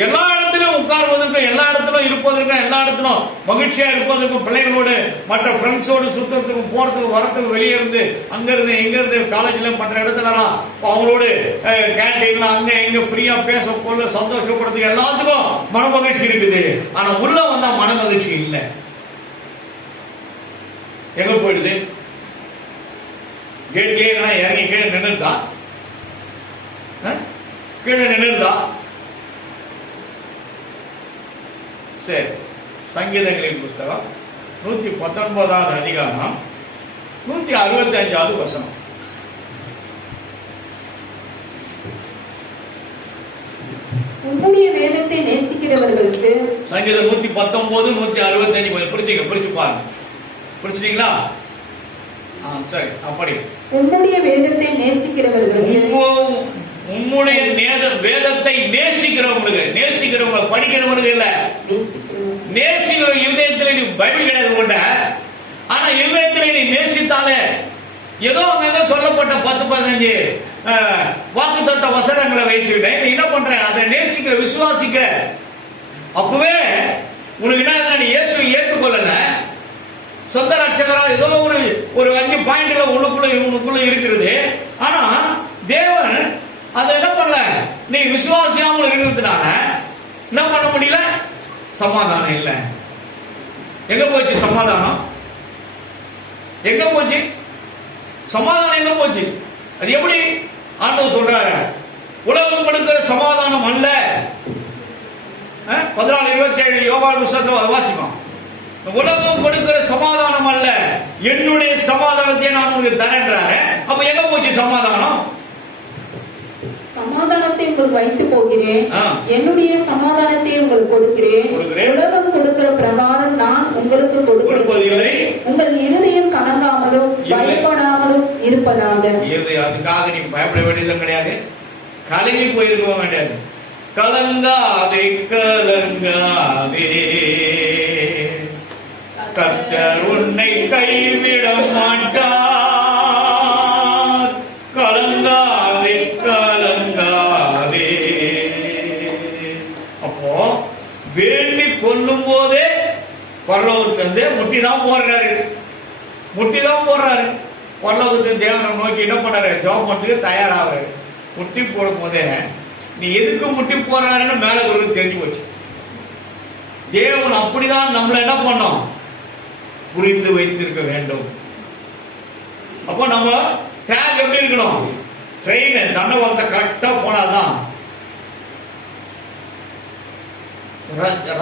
எல்லா இடத்திலும் உட்காருவதற்கும், எல்லா இடத்திலும் இருப்பதற்கும், எல்லா இடத்திலும் மகிழ்ச்சியா இருப்பதற்கும், பிள்ளைகளோடு மற்ற ஃப்ரெண்ட்ஸோடு சுத்தத்துக்கும் போறதுக்கும் வரத்துக்கும், வெளியே இருந்து அங்க இருந்து இங்க இருந்து காலேஜ்ல மற்ற இடத்துலலாம் அவங்களோடு கேன்டீன்ல அங்க இங்க ஃப்ரீயா பேச கொள்ள சந்தோஷப்படுறதுக்கு எல்லாத்துக்கும் மன மகிழ்ச்சி இருக்குது. ஆனா உள்ள வந்தா மன மகிழ்ச்சி இல்லை. எங்க போயிடுது? கேட்லயே இறங்கி கீழே நின்றுதா? கீழே நின்றுதா? சரி, சங்கீதங்களின் புஸ்தகம் 119வது அதிகாரம் 165வது வசனம். உம்முடைய வேதத்தை நேசிக்கிறவர்களுக்கு. சங்கீதம் 119 165 பிடிச்சு பாருங்க. பிடிச்சிட்டீங்களா? சரி, அப்படி உம்முடைய வேதத்தை நேசிக்கிறவர்களுக்கு, உம்முடைய வேதத்தை நேசிக்கிறவங்க படிக்கிறவங்களுக்கு இல்ல, நேசிக்கிற இருதயத்தில் நீ பைபிள் கிடையாது கொண்ட. ஆனா இருதயத்தில் நீ நேசித்தாலே ஏதோ அங்க சொல்லப்பட்ட 10-15 வாக்குத்தத்த வசனங்களை வைத்துக்கிட்டேன். நீ என்ன பண்ற? அதை நேசிக்கிற, விசுவாசிக்கிற. அப்பவே உனக்கு என்ன, நீ இயேசுவை ஏற்றுக்கொள்ளல, சொந்த ரட்சகரா ஏதோ ஒரு 5 பாயிண்ட்கள் உனக்குள்ள இருக்கிறது. ஆனா தேவன் அதை என்ன பண்ணல, நீ விசுவாசியாமல் இருக்கிறதுனால என்ன பண்ண முடியல? சமாதானம் இல்லை. எங்க போச்சு சமாதானம்? எங்க போச்சு சமாதானம்? எங்க போச்சு? அது எப்படி? ஆண்டவர் சொல்றாரு, உலகம் கொடுக்கிற சமாதானம் அல்ல. 14:27 யோவான் புத்தகத்துல வாசிப்போம். உலகம் கொடுக்கிற சமாதானம் அல்ல, என்னுடைய சமாதானத்தை நான் உங்களுக்கு தரேன்றாரு. அப்ப எங்க போச்சு சமாதானம்? சமாதானத்தை உங்களுக்கு வைத்து போகிறேன், என்னுடைய சமாதானத்தை உங்களுக்கு கொடுக்கிறேன். உலகம் கொடுக்கிற பிரகாரம் நான் உங்களுக்கு கொடுப்பதில்லை. உங்கள் இருதயம் கலங்காமலும் பயப்படாமலும் இருப்பதாக. அதுக்காக நீ பயப்பட வேண்டியதும் கிடையாது, கலங்கி போயிருக்க வேண்டியது. கலங்காதே கலங்காதே, கர்த்தர் உன்னை கைவிட மாட்டார். கலங்காதே கலங்காதே. அப்போ வேண்டிக் கொள்ளும் பரலோகத்திலிருந்து முட்டி தான் போடுறாரு. பரலோகத்தின் தேவனை நோக்கி என்ன பண்ணாரு? ஜெபம் பண்றதுக்கு தயாராகிறாரு. முட்டி போடும் போதே நீ எதுக்கு முட்டி போறாருன்னு மேல ஒரு தெரிஞ்சு போச்சு. தேவன் அப்படிதான் நம்மள என்ன பண்ணோம்? புரிந்து வைத்திருக்க வேண்டும். அப்போ நம்ம ட்ராக் எப்படி இருக்கணும்? ட்ரெயின் தண்டவாளத்தை கரெக்டா போனாதான்.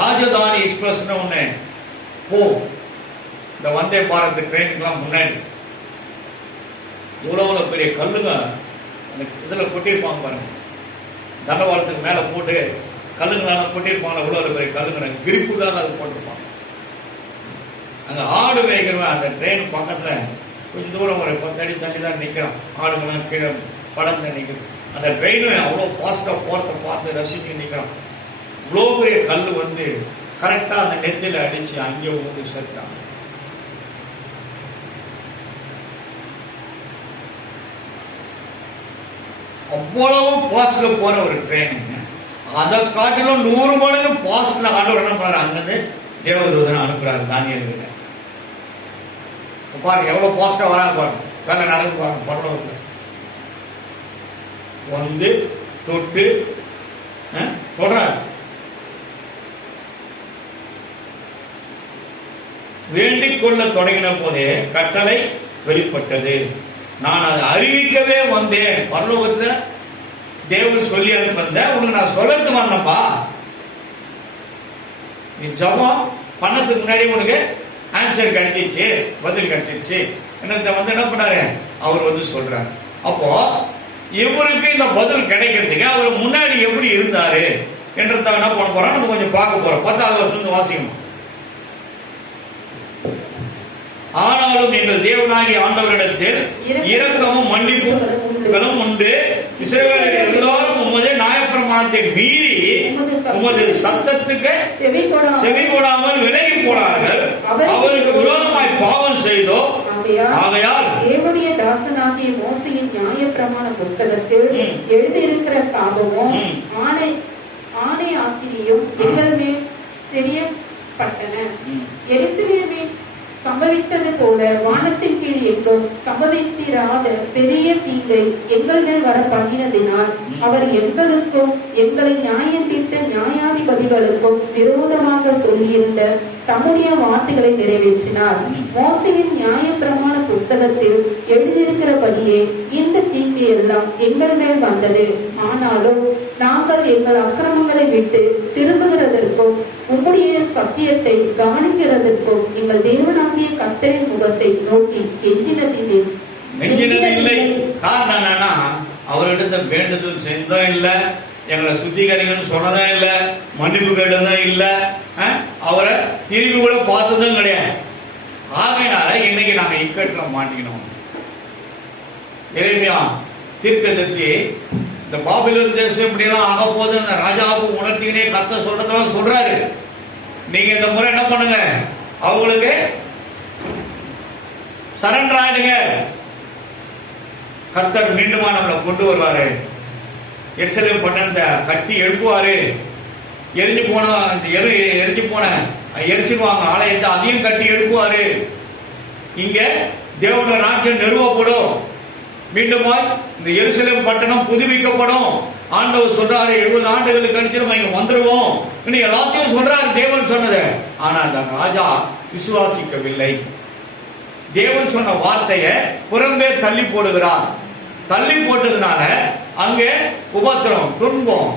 ராஜதானி எக்ஸ்பிரஸ் ஒண்ணு போ, இந்த வந்தே பாரத் ட்ரெயினுக்குலாம் முன்னாடி இவ்வளவு பெரிய கல்லுங்க இதுல கொட்டியிருப்பாங்க பாருங்க. தண்டவாளத்துக்கு மேல போட்டு கல்லுங்களால கொட்டியிருப்பாங்க. இவ்வளவு பெரிய கல்லுங்க கிரிப்புக்காக அது போட்டிருப்பாங்க. அங்க ஆடு மேய்க்கிறவன் அந்த ட்ரெயின் பக்கத்துல கொஞ்சம் தூரம் ஒரு 10 அடி தள்ளி தான் நிற்கிறான். ஆடுங்கெல்லாம் கீழே படத்துல நிற்கிறோம். அந்த ட்ரெயினும் அவ்வளோ ஃபாஸ்டா போறத பார்த்து ரசிச்சு நிற்கிறான். இவ்வளோ பெரிய கல் வந்து கரெக்டா அந்த நெத்தில அடிச்சு அங்கே வந்து சேர்த்தான். அவ்வளவு பாஸ்ட்ல போற ஒரு ட்ரெயின். அதை காட்டிலும் 100 மடங்கு பாஸ்ட்ல ஆண்டவர் என்ன பண்றாரு? அங்கிருந்து தேவதூதனை அனுப்புறாரு தானியேல் கிட்ட. பாருங்க எவ்வளவு பாஸ்டா வராங்க பாருங்க. வேலை நடந்து பாருங்க. பரலோகத்துல வந்து தொட்டு தொடராரு. வேண்டிக் கொள்ள தொடங்கின போதே கட்டளை வெளிப்பட்டது. நான் அதை அறிவிக்கவே வந்தேன். பரலோகத்துல தேவன் சொல்லி அனுப்ப உனக்கு நான் சொல்லத்து வந்தப்பா. நீ ஜபம் பண்ணதுக்கு முன்னாடி உனக்கு ஆன்சர் கிடைச்சிச்சு, பதில் கிடைச்சிருச்சு. என்னத்தை வந்து என்ன பண்ணாரு? அவர் வந்து சொல்றாரு. அப்போ இவருக்கு இந்த பதில் கிடைக்கிறதுக்கு அவர் முன்னாடி எப்படி இருந்தாரு என்றத என்ன பண்ண போறோம்? நம்ம கொஞ்சம் பார்க்க போறோம். 10வது வசனத்தை வாசிக்கணும். ஆனாலும் எங்கள் தேவனாகிய ஆண்டவரிடத்தில் இரக்கமும் மன்னிப்பும் உண்டு. இஸ்ரவேலர் எல்லாரும் உமது நியாயப்பிரமாணத்தை மீறி உமது சத்தத்துக்கு செவி கொடாமல் விலகி போனார்கள். அவருக்கு விரோதமாய் பாவம் செய்தோ. ஆகையால் தேவனுடைய தாசனாகிய மோசேயின் நியாயப்பிரமாண புத்தகத்தில் எழுதியிருக்கிற சாபமும் ஆணை ஆக்கிரியும் எங்கள் மேல் செய்யப்பட்டன. எருசலேமில் சம்பவித்தது போல வானத்தின் கீழ் எங்கும் சம்பவித்திராத பெரிய தீங்கை எங்கள் மேல் வர பண்ணினதினால் அவர் எங்களுக்கும் எங்களை நியாயம் தீர்த்த நியாயாதிபதிகளுக்கும் விரோதமாக சொல்லியிருந்த தம்முடைய வார்த்தைகளை நிறைவேற்றினார். மோசேயின் நியாயப்பிரமாண புத்தகத்தில் எழுதியிருக்கிறபடியே இந்த தீங்கு எல்லாம் எங்கள் மேல் வந்தது. ஆனாலும் நாங்கள் எங்கள் அக்கிரமங்களை விட்டு திரும்புகிறதற்கும் உம்முடைய சத்தியத்தை கவனிக்கிறதற்கும் எங்கள் தேவனாகிய கர்த்தரின் முகத்தை நோக்கி எஞ்சினதில்லை. காரணம் என்னன்னா அவர்கிட்ட வேண்டுதல் செஞ்சதும் இல்ல, எங்களை சுத்திகரிக்கணும்னு சொன்னதும் இல்ல, மன்னிப்பு கேட்டதும் இல்ல, அவரை திரும்பி கூட பார்த்ததும் கிடையாது. ஆகையினால இன்னைக்கு நாங்க இக்கட்ல மாட்டிக்கணும். எரேமியா தீர்க்கதரிசி இந்த பாபிலோன் தேசம் இப்படி எல்லாம் ஆக போது அந்த ராஜாவுக்கு உணர்த்தினே கத்த சொல்றதெல்லாம் சொல்றாரு. நீங்க இந்த முறை என்ன பண்ணுங்க? அவங்களுக்கு சரண்டர் ஆயிடுங்க. கர்த்தர் மீண்டுமா நம்மளை கொண்டு வருவாரு. எருசலேம் பட்டணத்தை கட்டி எழுப்புவாரு. எரிச்சிருவாங்க ஆலயத்தை, அதையும் கட்டி எழுப்புவாரு. இங்க தேவனுடைய ராஜ்யம் நிறுவப்படும். மீண்டுமாய் இந்த எருசலேம் பட்டணம் புதுப்பிக்கப்படும். ஆண்டவர் சொல்றாரு 70 ஆண்டுகளுக்கு கழிச்சு நம்ம இங்க வந்துருவோம். இன்னைக்கு எல்லாத்தையும் சொல்றாரு தேவன் சொன்னது. ஆனா அந்த ராஜா விசுவாசிக்கவில்லை. தேவன் சொன்ன வார்த்தையை புறம்பே தள்ளி போடுகிறார். தள்ளி போட்டதுனால அங்கே உபத்திரம், துன்பம்.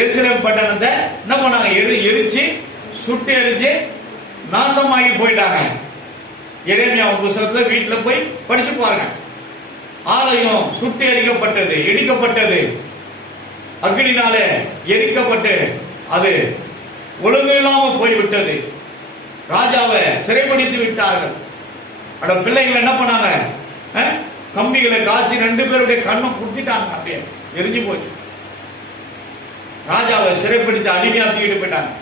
எருசலேம் பட்டணத்தை என்ன பண்ணாங்க? எரிச்சு சுட்டு எரிச்சு நாசமாகி போயிட்டாங்க. எரேமியா புத்தகத்துல வீட்டுல போய் படிச்சு பாருங்க. ஆலயம் சுட்டு எரிக்கப்பட்டது, இடிக்கப்பட்டது, அக்னினாலே எரிக்கப்பட்டு அது ஒழுங்கு இல்லாமல் போய்விட்டது. ராஜாவை சிறைப்படுத்தி விட்டார்கள். அட பிள்ளைகள் என்ன பண்ணாங்க? கம்பிகளை காய்ச்சி 2 பேருடைய கண்ணை குத்திட்டாங்க. அப்படியே எரிஞ்சு போச்சு. ராஜாவை சிறைப்படுத்தி அடிமையா தூக்கிட்டு போயிட்டாங்க.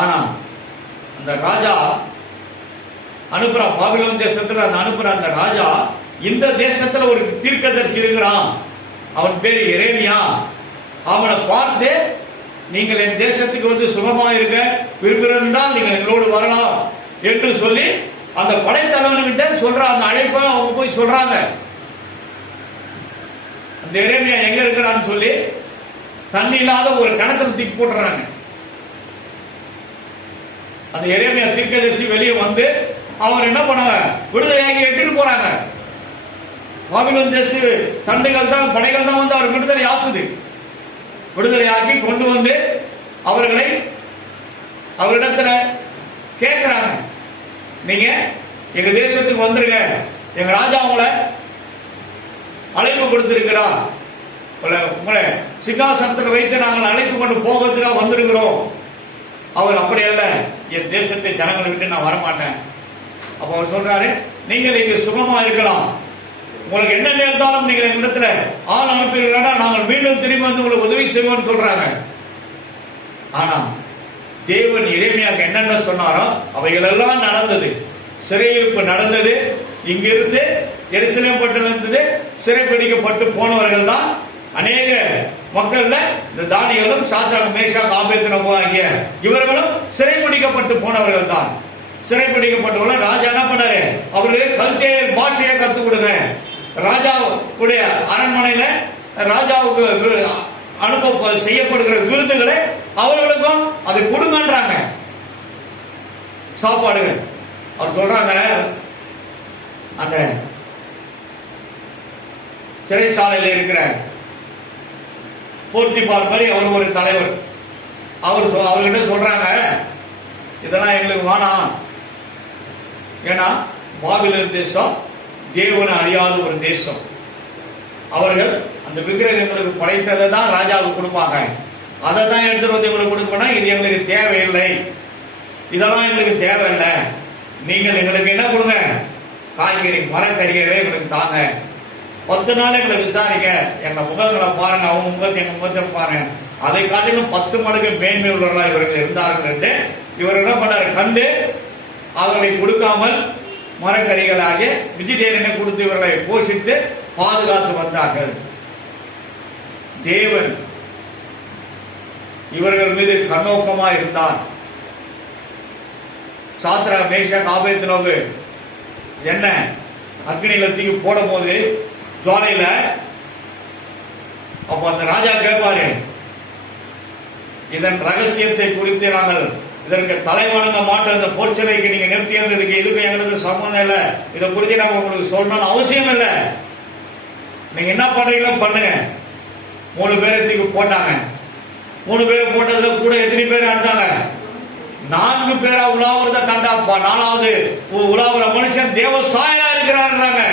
ஆனா அந்த ராஜா அனுப்புற பாபிலோன் தேசத்துல அனுப்புற அந்த ராஜா இந்த தேசத்துல ஒரு தீர்க்கதரிசி இருக்கிறான். அவன் பேரு எரேமியா. அவனை பார்த்து நீங்கள் என் தேசத்துக்கு வந்து சுகமா இருக்க விரும்புகிறால் நீங்கள் எங்களோடு வரலாம் என்று சொல்லி அந்த படைத்தலைவன்கிட்ட சொல்ற அந்த அழைப்பை அவங்க போய் சொல்றாங்க. அந்த எரேமியா எங்க இருக்கிறான்னு சொல்லி தண்ணி இல்லாத ஒரு கிணத்துல தூக்கி போட்டுறாங்க. அந்த எரேமியா தீர்க்கதரிசி வெளியே வந்து அவர் என்ன பண்ணாங்க, விடுதலையாகி எட்டிட்டு போறாங்க. பாபிலோன் தேசத்து தண்டுகள் தான், படைகள் தான் வந்து அவர் விடுதலை ஆக்குது. விடுதலையாக்கி கொண்டு வந்து அவர்களை அவரிடத்துல கேட்கிறாங்க, நீங்க எங்க தேசத்துக்கு வந்துருங்க, எங்க ராஜா உங்களை அழைப்பு கொடுத்திருக்கிறார், உங்களை சிங்காசனத்தில் வைத்து நாங்கள் அழைத்து கொண்டு போகிறதுக்காக வந்திருக்கிறோம். அவர் அப்படி அல்ல, என் தேசத்தை ஜனங்களை விட்டு நான் வரமாட்டேன். அப்ப அவர் சொல்றாரு, நீங்கள் இங்க சுகமா இருக்கலாம், உங்களுக்கு என்ன நேர்ந்தாலும் நீங்கள் எங்க இடத்துல ஆள் அனுப்புகிறீங்களா, நாங்கள் மீண்டும் திரும்பி வந்து உங்களுக்கு உதவி செய்வோம்னு சொல்றாங்க. ஆனா தேவன் எரேமியாவுக்கு என்னென்ன சொன்னாரோ அவைகள் எல்லாம் நடந்தது. சிறையிருப்பு நடந்தது. இங்கிருந்து எருசலேம் பட்டணத்திலிருந்து சிறைப்பிடிக்கப்பட்டு போனவர்கள் தான் அநேக மக்கள்ல இந்த தானியேலும் சாத்ராக் மேஷாக் ஆபேத்நேகோ ஆகிய இவர்களும் சிறைப்பிடிக்கப்பட்டு போனவர்கள் தான். சிறைப்பிடிக்கப்பட்டுள்ள ராஜா என்ன பண்ணாரு, அவர்களுக்கு கல்தேயர் பாஷையை கத்துக் கொடுங்க, ராஜாவுடைய அரண்மனையில ராஜாவுக்கு அனுப்ப செய்யப்படுகிற விருதுகளை அவர்களுக்கும் அதை கொடுங்கன்றாங்க, சாப்பாடுகள். அவர் சொல்றாங்க, அந்த சிறைச்சாலையில் இருக்கிற போர்த்திபார் மாதிரி அவர் ஒரு தலைவர், அவர்கிட்ட சொல்றாங்க, இதெல்லாம் எங்களுக்கு வேணாம், ஏன்னா பாபிலோன் தேசம் தேவனை அறியாத ஒரு தேசம். அவர்கள் அந்த விக்கிரகங்களுக்கு படைத்ததை தான் ராஜாவுக்கு கொடுப்பாங்க, அதை தான் எடுத்துட்டு வந்து இவங்களுக்கு கொடுக்கணும், இது எங்களுக்கு தேவையில்லை, இதெல்லாம் எங்களுக்கு தேவையில்லை, நீங்கள் எங்களுக்கு என்ன கொடுங்க, காய்கறி மரக்கறிகளை எங்களுக்கு தாங்க, 10 நாள் எங்களை விசாரிக்க, எங்க முகங்களை பாருங்க, அவங்க முகத்தை எங்க முகத்தை பாருங்க, அதை காட்டிலும் 10 மடங்கு மேன்மை உள்ளவர்களா இவர்கள் இருந்தார்கள் என்று இவர் என்ன பண்ணாரு, கண்டு அவர்களை கொடுக்காமல் மரக்கறிகளாக வெஜிடேரியனை கொடுத்து இவர்களை போஷித்து பாதுகாத்து வந்தார்கள். தேவன் இவர்கள் மீது கண்ணோக்கமா இருந்தார். சாத்ராக் மேஷாக் ஆபேத்நேகோ என்ன அக்னியில தூக்கி போடும் போது ஜுவாலையில, அப்ப அந்த ராஜா கேட்பாரு, இதன் ரகசியத்தை குறித்து நாங்கள் இதற்கு தலை வணங்க மாட்டோம், இந்த பொற்சிலைக்கு நீங்க நிறுத்தியதுக்கு இதுக்கு எங்களுக்கு சம்மந்தம் இல்லை, இதை குறித்து நாங்கள் உங்களுக்கு சொல்லணும்னு அவசியம் இல்லை, நீங்க என்ன பண்றீங்களோ பண்ணுங்க. 3 பேரை தூக்கி போட்டாங்க. 3 பேரை போட்டதுல கூட எத்தனை பேர் இருந்தாங்க, 4 பேரா உலாவுறத கண்டாப்பா, 4வது உலாவுற மனுஷன் தேவ சாயலா இருக்கிறாருன்றாங்க.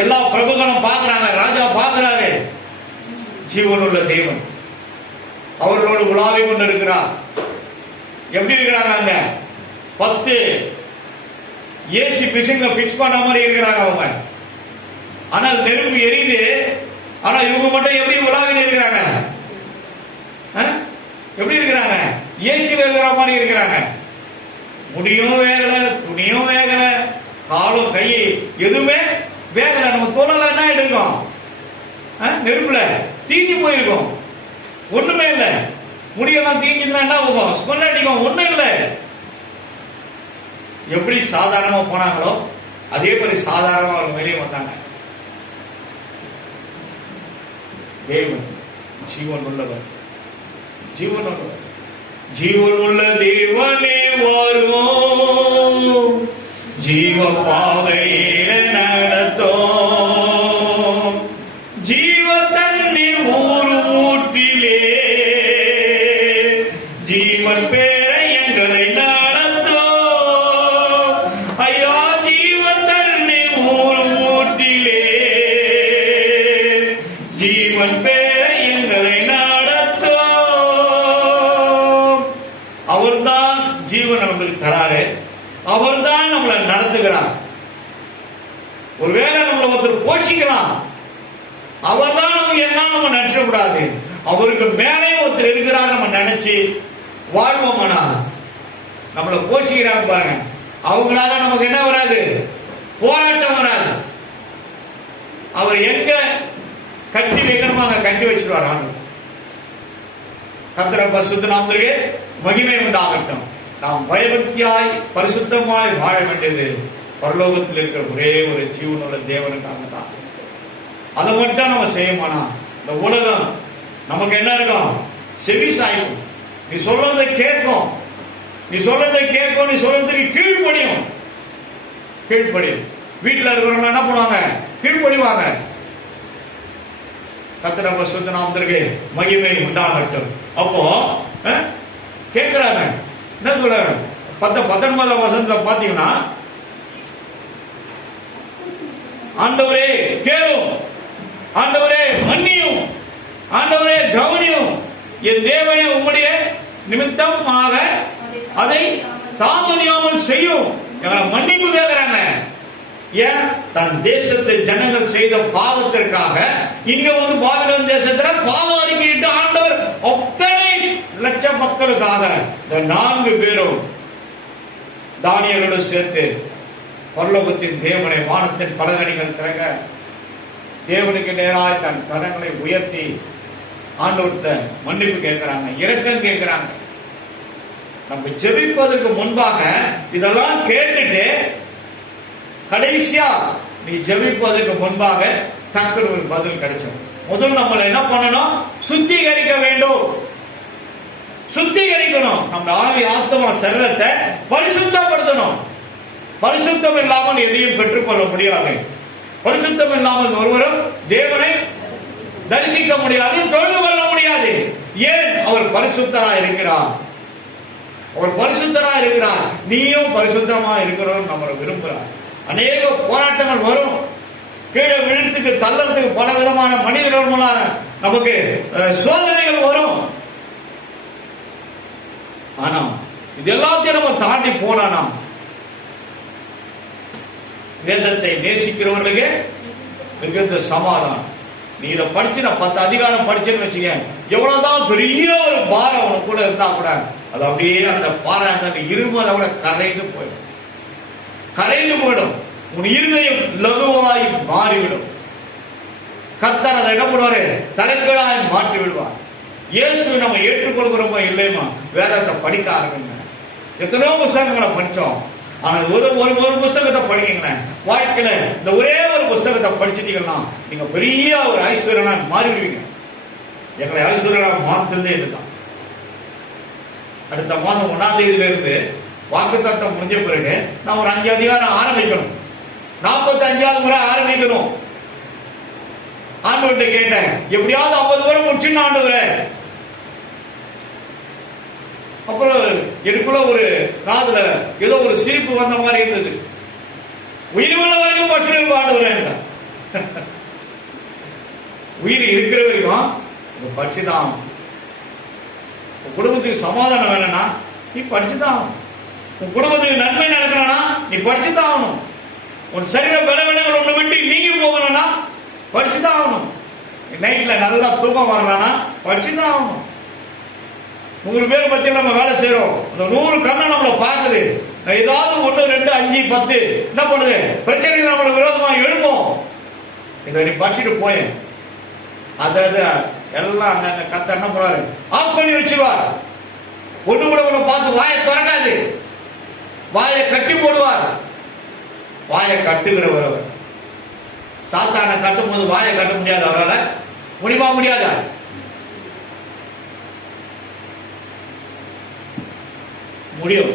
எல்லா பிரபுகளும் பாக்குறாங்க, ராஜா பாக்குறாரு, ஜீவனுள்ள தேவன் அவர்களோடு உலாவி கொண்டு இருக்கிறார். எப்படி இருக்கிறாங்க, அங்க 10 ஏசி பிஷங்க பிக்ஸ் பண்ண மாதிரி இருக்கிறாங்க அவங்க. ஆனால் நெருப்பு எரியுது, ஆனா இவங்க மட்டும் எப்படி உலாவின்னு இருக்கிறாங்க, எப்படி இருக்கிறாங்க, ஏசில இருக்கிற மாதிரி இருக்கிறாங்க. முடியும் வேகல, துணியும் வேகல, காலும் கை எதுவுமே வேகல. நம்ம தோழல என்ன ஆயிட்டு நெருப்புல தீஞ்சு போயிருக்கும், ஒண்ணுமே இல்ல. முடியெல்லாம் தீஞ்சுன்னா என்ன ஆகும், ஸ்மெல் அடிக்கும், ஒண்ணும் இல்ல. எப்படி சாதாரணமா போனாங்களோ அதே மாதிரி சாதாரணமா அவங்க வெளியே வந்தாங்க. தேவன் ஜீவன் உள்ளவர், ஜீவன் உள்ளவர், ஜீவன் உள்ள தேவனே வருவோம், ஜீவ பாதையில நடத்தோம், ஜீவ தண்ணீர் ஊரும் ஊற்றிலே ஜீவன் பேரை எங்களை நடத்தோம், ஐயா ஜீவ தண்ணீர் ஊரும் ஊற்றிலே ஜீவன் பேரை எங்களை நடத்தோம். அவர்தான் ஜீவன் நம்மளுக்கு தராரு, அவர்தான் நம்மளை நடத்துகிறார். ஒருவேளை நம்மளை ஒருத்தர் போஷிக்கலாம், அவர்தான் நமக்கு என்ன நம்ம நினைச்சக்கூடாது, அவருக்கு மேலே ஒருத்தர் இருக்கிறார் நம்ம நினைச்சு வாழ்வோம்னா நம்மளை போஷிக்கிறாங்க பாருங்க, அவங்களால நமக்கு என்ன வராது, போராட்டம் வராது. அவர் எங்க கட்டி வைக்கணுமோ அங்க கட்டி வச்சிருவார். கர்த்தர் பரிசுத்த நாமத்திற்கு மகிமை உண்டாகட்டும். நாம் பயபக்தியாய் பரிசுத்தமாய் வாழ வேண்டியது பரலோகத்தில் இருக்கிற ஒரே ஒரு ஜீவனுள்ள தேவனுக்காக தான். அதை மட்டும் நம்ம செய்யமானா இந்த உலகம் நமக்கு என்ன இருக்கும்? செவி சாய்க்கும். நீ சொல்றதை கேட்கும், நீ சொல்றதை கேட்கும், நீ சொல்றதுக்கு கீழ்ப்படியும். வீட்டில் இருக்கிறவங்க என்ன பண்ணுவாங்க? கீழ்ப்படிவாங்க. கர்த்தர் பரிசுத்த நாமத்திற்கு மகிமை உண்டாகட்டும். அப்போ கேட்கிறாங்க, என்ன சொல்ற 19 வசனத்துல பாத்தீங்கன்னா, ஆண்டவரே கேளும், ஆண்டவரே மன்னியும், ஆண்டவரே கவனியும், என் தேவனே உம்முடைய நிமித்தமாக அதை தாமதியாமல் செய்யும். எங்களை மன்னிப்பு கேட்கிறாங்க. ஏன்? தன் தேசத்தை ஜனங்கள் செய்த பாவத்திற்காக இங்க வந்து பாபிலோன் தேசத்துல பாவம் அறிக்கையிட்டு ஆண்டவர் அத்தனை லட்ச மக்களுக்காக இந்த 4 பேரும் தானியேலோடு சேர்த்து பரலோகத்தின் தேவனை வானத்தின் பலகணிகள் திறங்க தேவனுக்கு நேராக தன் கரங்களை உயர்த்தி ஆண்டவர்கிட்ட மன்னிப்பு கேட்கிறாங்க, இரக்கம் கேட்கிறாங்க. நம்ம ஜெபிப்பதற்கு முன்பாக இதெல்லாம் கேட்டுட்டு கடைசியா நீ ஜெபிப்பதற்கு முன்பாக டக்குனு ஒரு பதில் கிடைச்சோம். முதல் நம்மள என்ன பண்ணணும்? சுத்திகரிக்க வேண்டும். சுத்திகரிக்கணும். நம்ம ஆவி ஆத்மா சரீரத்தை பரிசுத்தப்படுத்தணும். பரிசுத்தம் இல்லாமல் எதையும் பெற்றுக்கொள்ள முடியாது. பரிசுத்தம் இல்லாமல் ஒருவரும் தேவனை தரிசிக்க முடியாது, தொழுது கொள்ள முடியாது. ஏன்? அவர் பரிசுத்தரா இருக்கிறார். அவர் பரிசுத்தரா இருக்கிறார். நீயும் பரிசுத்தமா இருக்கிறோம் நம்மளை விரும்புகிறார். அநேக போராட்டங்கள் வரும், கீழே விழுத்துக்கு தள்ளறதுக்கு பல விதமான மனிதர்களான நமக்கு சோதனைகள் வரும். ஆனா இது எல்லாத்தையும் நம்ம தாண்டி போனா நாம் வேதத்தை நேசிக்கிறவர்களுக்கு மிகுந்த சமாதானம். நீ இதை படிச்சு நான் 10 அதிகாரம் படிச்சேன்னு வச்சுக்க, எவ்வளவுதான் பெரிய ஒரு பாரம் உனக்கு கூட இருந்தா கூட அது அப்படியே அந்த பாறை அந்த இரும்பு அதை விட கரைந்து போயிடும். உன் இருதயம் லகுவாய் மாறிவிடும். கர்த்தர் அதை என்ன பண்ணுவாரு? தலைகளாய் மாற்றி விடுவார். இயேசு நம்ம ஏற்றுக்கொள்கிறோமோ இல்லையுமா வேதத்தை படிக்க ஆரம்பிங்க. எத்தனையோ புஸ்தகங்களை படிச்சோம், ஆனா ஒரு புஸ்தகத்தை படிக்கீங்க. வாழ்க்கையில இந்த ஒரே ஒரு புஸ்தகத்தை படிச்சுட்டீங்கன்னா நீங்க பெரிய ஒரு ஐஸ்வர்யனா மாறிடுவீங்க. எங்களை ஐஸ்வர்யனா மாற்றுறதே இதுதான். அடுத்த மாதம் 1ஆம் தேதியில இருந்து வாக்குத்தத்தம் முடிஞ்ச பிறகு நான் ஒரு 5 அதிகாரம் ஆரம்பிக்கணும். 45வது முறை ஆரம்பிக்கணும். ஆண்டவர்கிட்ட கேட்டேன், எப்படியாவது 50 முறை முடிச்சுன்னு ஆண்டவரே. அப்புறம் எனக்குள்ள ஒரு காதுல ஏதோ ஒரு சிரிப்பு வந்த மாதிரி இருந்தது. உயிர் உள்ள வரைக்கும் பற்று ஆண்டவரே. உயிர் இருக்கிற வரைக்கும் படிச்சுதான். உன் குடும்பத்துக்கு சமாதானம் வேணும்னா நீ படிச்சுதான் ஆகணும். உன் குடும்பத்துக்கு நன்மை நடக்கணும்னா நீ படிச்சுதான் ஆகணும். உன் சரீர பலவீனங்கள் ஒண்ணு விட்டு நீங்கி போகணும்னா படிச்சுதான் ஆகணும். நைட்ல நல்லா தூக்கம் வரலாம்னா படிச்சுதான் ஆகணும். 100 பேர் பத்தி நம்ம வேலை செய்யறோம். அந்த 100 கண்ணை நம்மளை பார்க்குது. ஏதாவது 1 2 5 10 என்ன பண்ணுது? பிரச்சனை நம்மளை விரோதமா எழுப்போம். இதை நீ படிச்சுட்டு போய் அதை எல்லாம் அங்க கத்த என்ன போறாரு? ஆஃப் பண்ணி வச்சிருவார். ஒண்ணு கூட ஒண்ணு பார்த்து வாயை திறக்காது. வாயை கட்டி போடுவார். வாயை கட்டுகிறவர் அவர். சாத்தானை கட்டும் போது வாயை கட்ட முடியாது. அவரால் முடியாதா? முடியும்.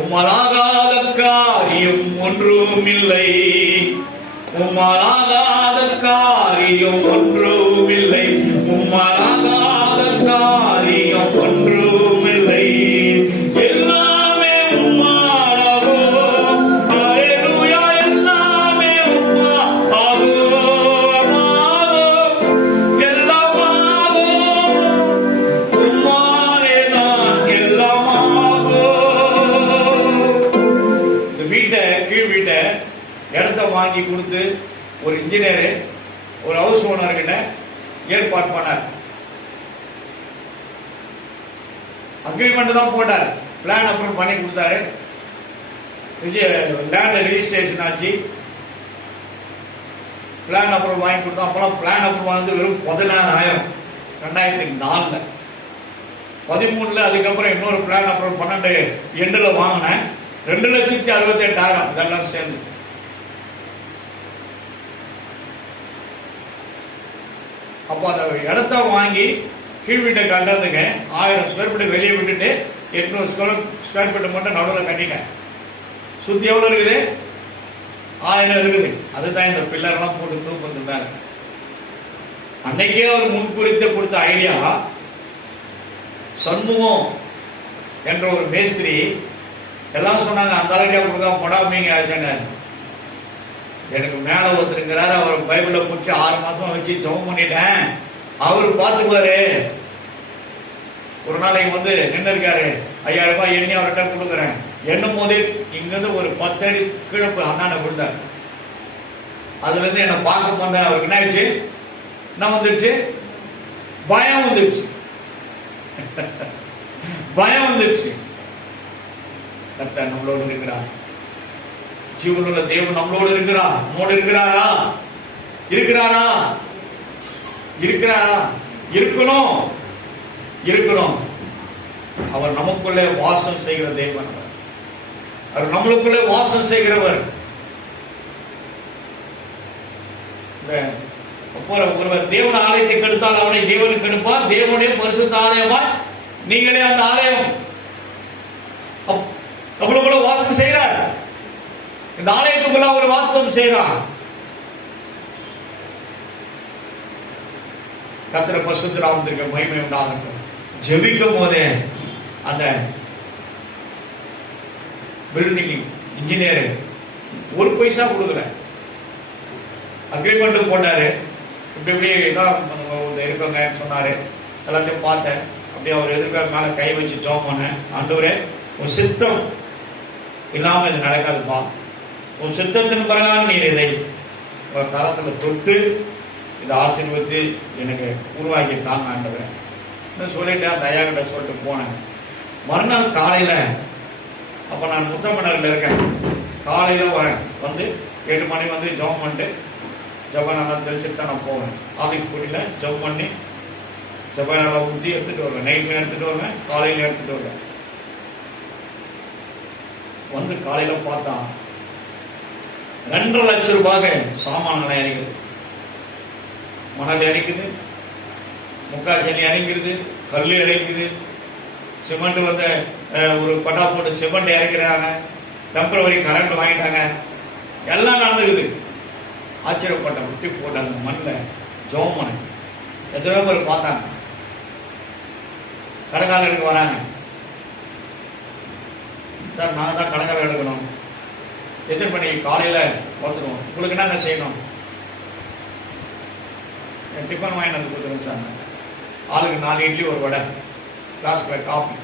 உம்மலாகாத காரியம் ஒன்றும் இல்லை. உம்மலாகாத காரியம் ஒன்றும் இல்லை. உம்மலாகாத காரியம் ஒன்றும் இல்லை. எல்லாமே உம்மாலாகும். ஹல்லேலூயா. எல்லாமே உம்மாலாகும். எல்லாமாகும். உம்மாலே தான் எல்லாமாகும். இந்த வீட்டை கீழ் வீட்டை இடத்தை வாங்கி கொடுத்து ஒரு இன்ஜினியர் ஒரு ஹவுஸ் ஓனர் கிட்ட ஏற்பாடு பண்ணார். அக்ரிமெண்ட் தான் போட்டார். பிளான் அப்புறம் பண்ணி கொடுத்தாரு. லேண்ட் ரெஜிஸ்ட்ரேஷன் ஆச்சு. பிளான் அப்ரூவல் வாங்கி கொடுத்தோம். அப்பெல்லாம் பிளான் அப்ரூவல் வந்து வெறும் 17,000 2004 13 அதுக்கப்புறம் இன்னொரு பிளான் அப்ரூவல் 12 எண்டில் வாங்கினேன். 2,68,000 இதெல்லாம் சேர்ந்து. அப்போ அந்த இடத்த வாங்கி கீழ் வீட்டை கட்டுறதுக்கு 1000 ஸ்கொயர் ஃபீட் வெளியே விட்டுட்டு 800 ஸ்கொயர் ஃபீட் மட்டும் நடுவில் கட்டிட்டேன். சுத்தி எவ்வளவு இருக்குது? 1000 இருக்குது. அதுதான் இந்த பில்லர்லாம் போட்டு தூக்குறதுனால. அன்னைக்கே அவர் முன்குறித்து கொடுத்த ஐடியா, சண்முகம் என்ற ஒரு மேஸ்திரி எல்லாம் சொன்னாங்க, அந்த ஐடியா கொடுக்க படாமீங்க ஆச்சுன்னு. எனக்கு மேல ஒருத்தருங்கிறாரு, அவர் பைபிளை பிடிச்சி 6 மாசமா வச்சு ஜெபம் பண்ணிட்டேன், அவர் பார்த்துக்குவாரு. ஒரு நாளைக்கு வந்து நின்று இருக்காரு, 5000 ரூபாய் எண்ணி அவர்கிட்ட கொடுக்குறேன். எண்ணும் போது இங்கிருந்து ஒரு 10 அடி கிழப்பு அண்ணாண்ட விழுந்தார். அதுல இருந்து என்ன பார்க்க போனேன். அவருக்கு என்ன ஆயிடுச்சு? என்ன வந்துருச்சு? பயம் வந்துருச்சு. பயம் வந்துருச்சு. கர்த்தர் நம்மளோடு இருக்கிறார். ஜீவனுள்ள தேவன் நம்மளோடு இருக்கிறார். நம்மோடு இருக்கிறாரா? இருக்கிறாரா? இருக்கிறாரா? இருக்கணும், இருக்கணும். அவர் நமக்குள்ளே வாசம் செய்கிற தேவன். அவர் நம்மளுக்குள்ளே வாசம் செய்கிறவர். ஒருவர் தேவன் ஆலயத்தை கெடுத்தால் அவனை தேவனுக்கு கெடுப்பார். தேவனுடைய பரிசுத்த ஆலயமா நீங்களே அந்த ஆலயம். நம்மளுக்குள்ள வாசம் செய்கிறார். இந்த ஆலயத்துக்குள்ள அவர் வாசம் செய்கிறார். கர்த்தர் பரிசுத்த நாமத்திற்கு மகிமை உண்டாகட்டும். ஜெபிக்கும் போதே அந்த பில்டிங் இன்ஜினியர் ஒரு பைசா கொடுக்கல. அக்ரிமெண்ட் போட்டாரு. இப்படி இப்படி தான் இருக்கவங்க சொன்னாரு. எல்லாத்தையும் பார்த்தேன். அப்படியே அவர் எதிர்க்க மேல கை வச்சு ஜெபம் பண்ணேன். ஆண்டவரே, உன் சித்தம் இல்லாம இது நடக்காதுப்பா. உன் சித்தத்தின் பிரகாரம் நீர் இதை தரத்துல தொட்டு இதை ஆசீர்வதித்து எனக்கு உருவாக்கி தான் ஆண்டவரே சொல்லிட்டு அந்த ஐயா கிட்ட சொல்லிட்டு போனேன். மறுநாள் காலையில, அப்ப நான் முத்தமணர்ல இருக்கேன், காலையில வரேன். வந்து 8 மணி வந்து ஜெபம் பண்ணிட்டு ஜெபநாளா தெளிச்சுட்டு தான் நான் போவேன். ஆஃபீஸ் போட்டியில ஜெபம் பண்ணி ஜெபநாளா ஊற்றி எடுத்துட்டு வருவேன். நைட்ல எடுத்துட்டு வருவேன், காலையில எடுத்துட்டு வருவேன். வந்து காலையில பார்த்தா 2.5 லட்சம் ரூபாய் சாமான்கள் இறங்குது. மணல் இறக்குது, முக்கால் ஜல்லி இறங்கிடுது, கல் இறங்குது, சிமெண்ட் வந்து ஒரு பட்டா போட்டு சிமெண்ட் இறக்கிறாங்க, டெம்பரவரி கரண்ட் வாங்கிட்டாங்க, எல்லாம் நடந்துக்குது. ஆச்சரியப்பட்ட முட்டி போட்டு அந்த மண்ணில் ஜெபம் பண்ண எத்தனையோ பேர் பார்த்தாங்க. கடைக்காரர்களுக்கு வராங்க, சார் நாங்கள் தான் கடைக்காரர் எடுக்கணும், எத்தனை மணி காலையில் வந்துடுவோம், உங்களுக்கு என்னங்க செய்யணும், டிஃபன் வாங்கி வந்து கொடுத்துருங்க சார், ஆளுக்கு 4 இட்லி ஒரு வடை, கிளாஸில் காஃபி,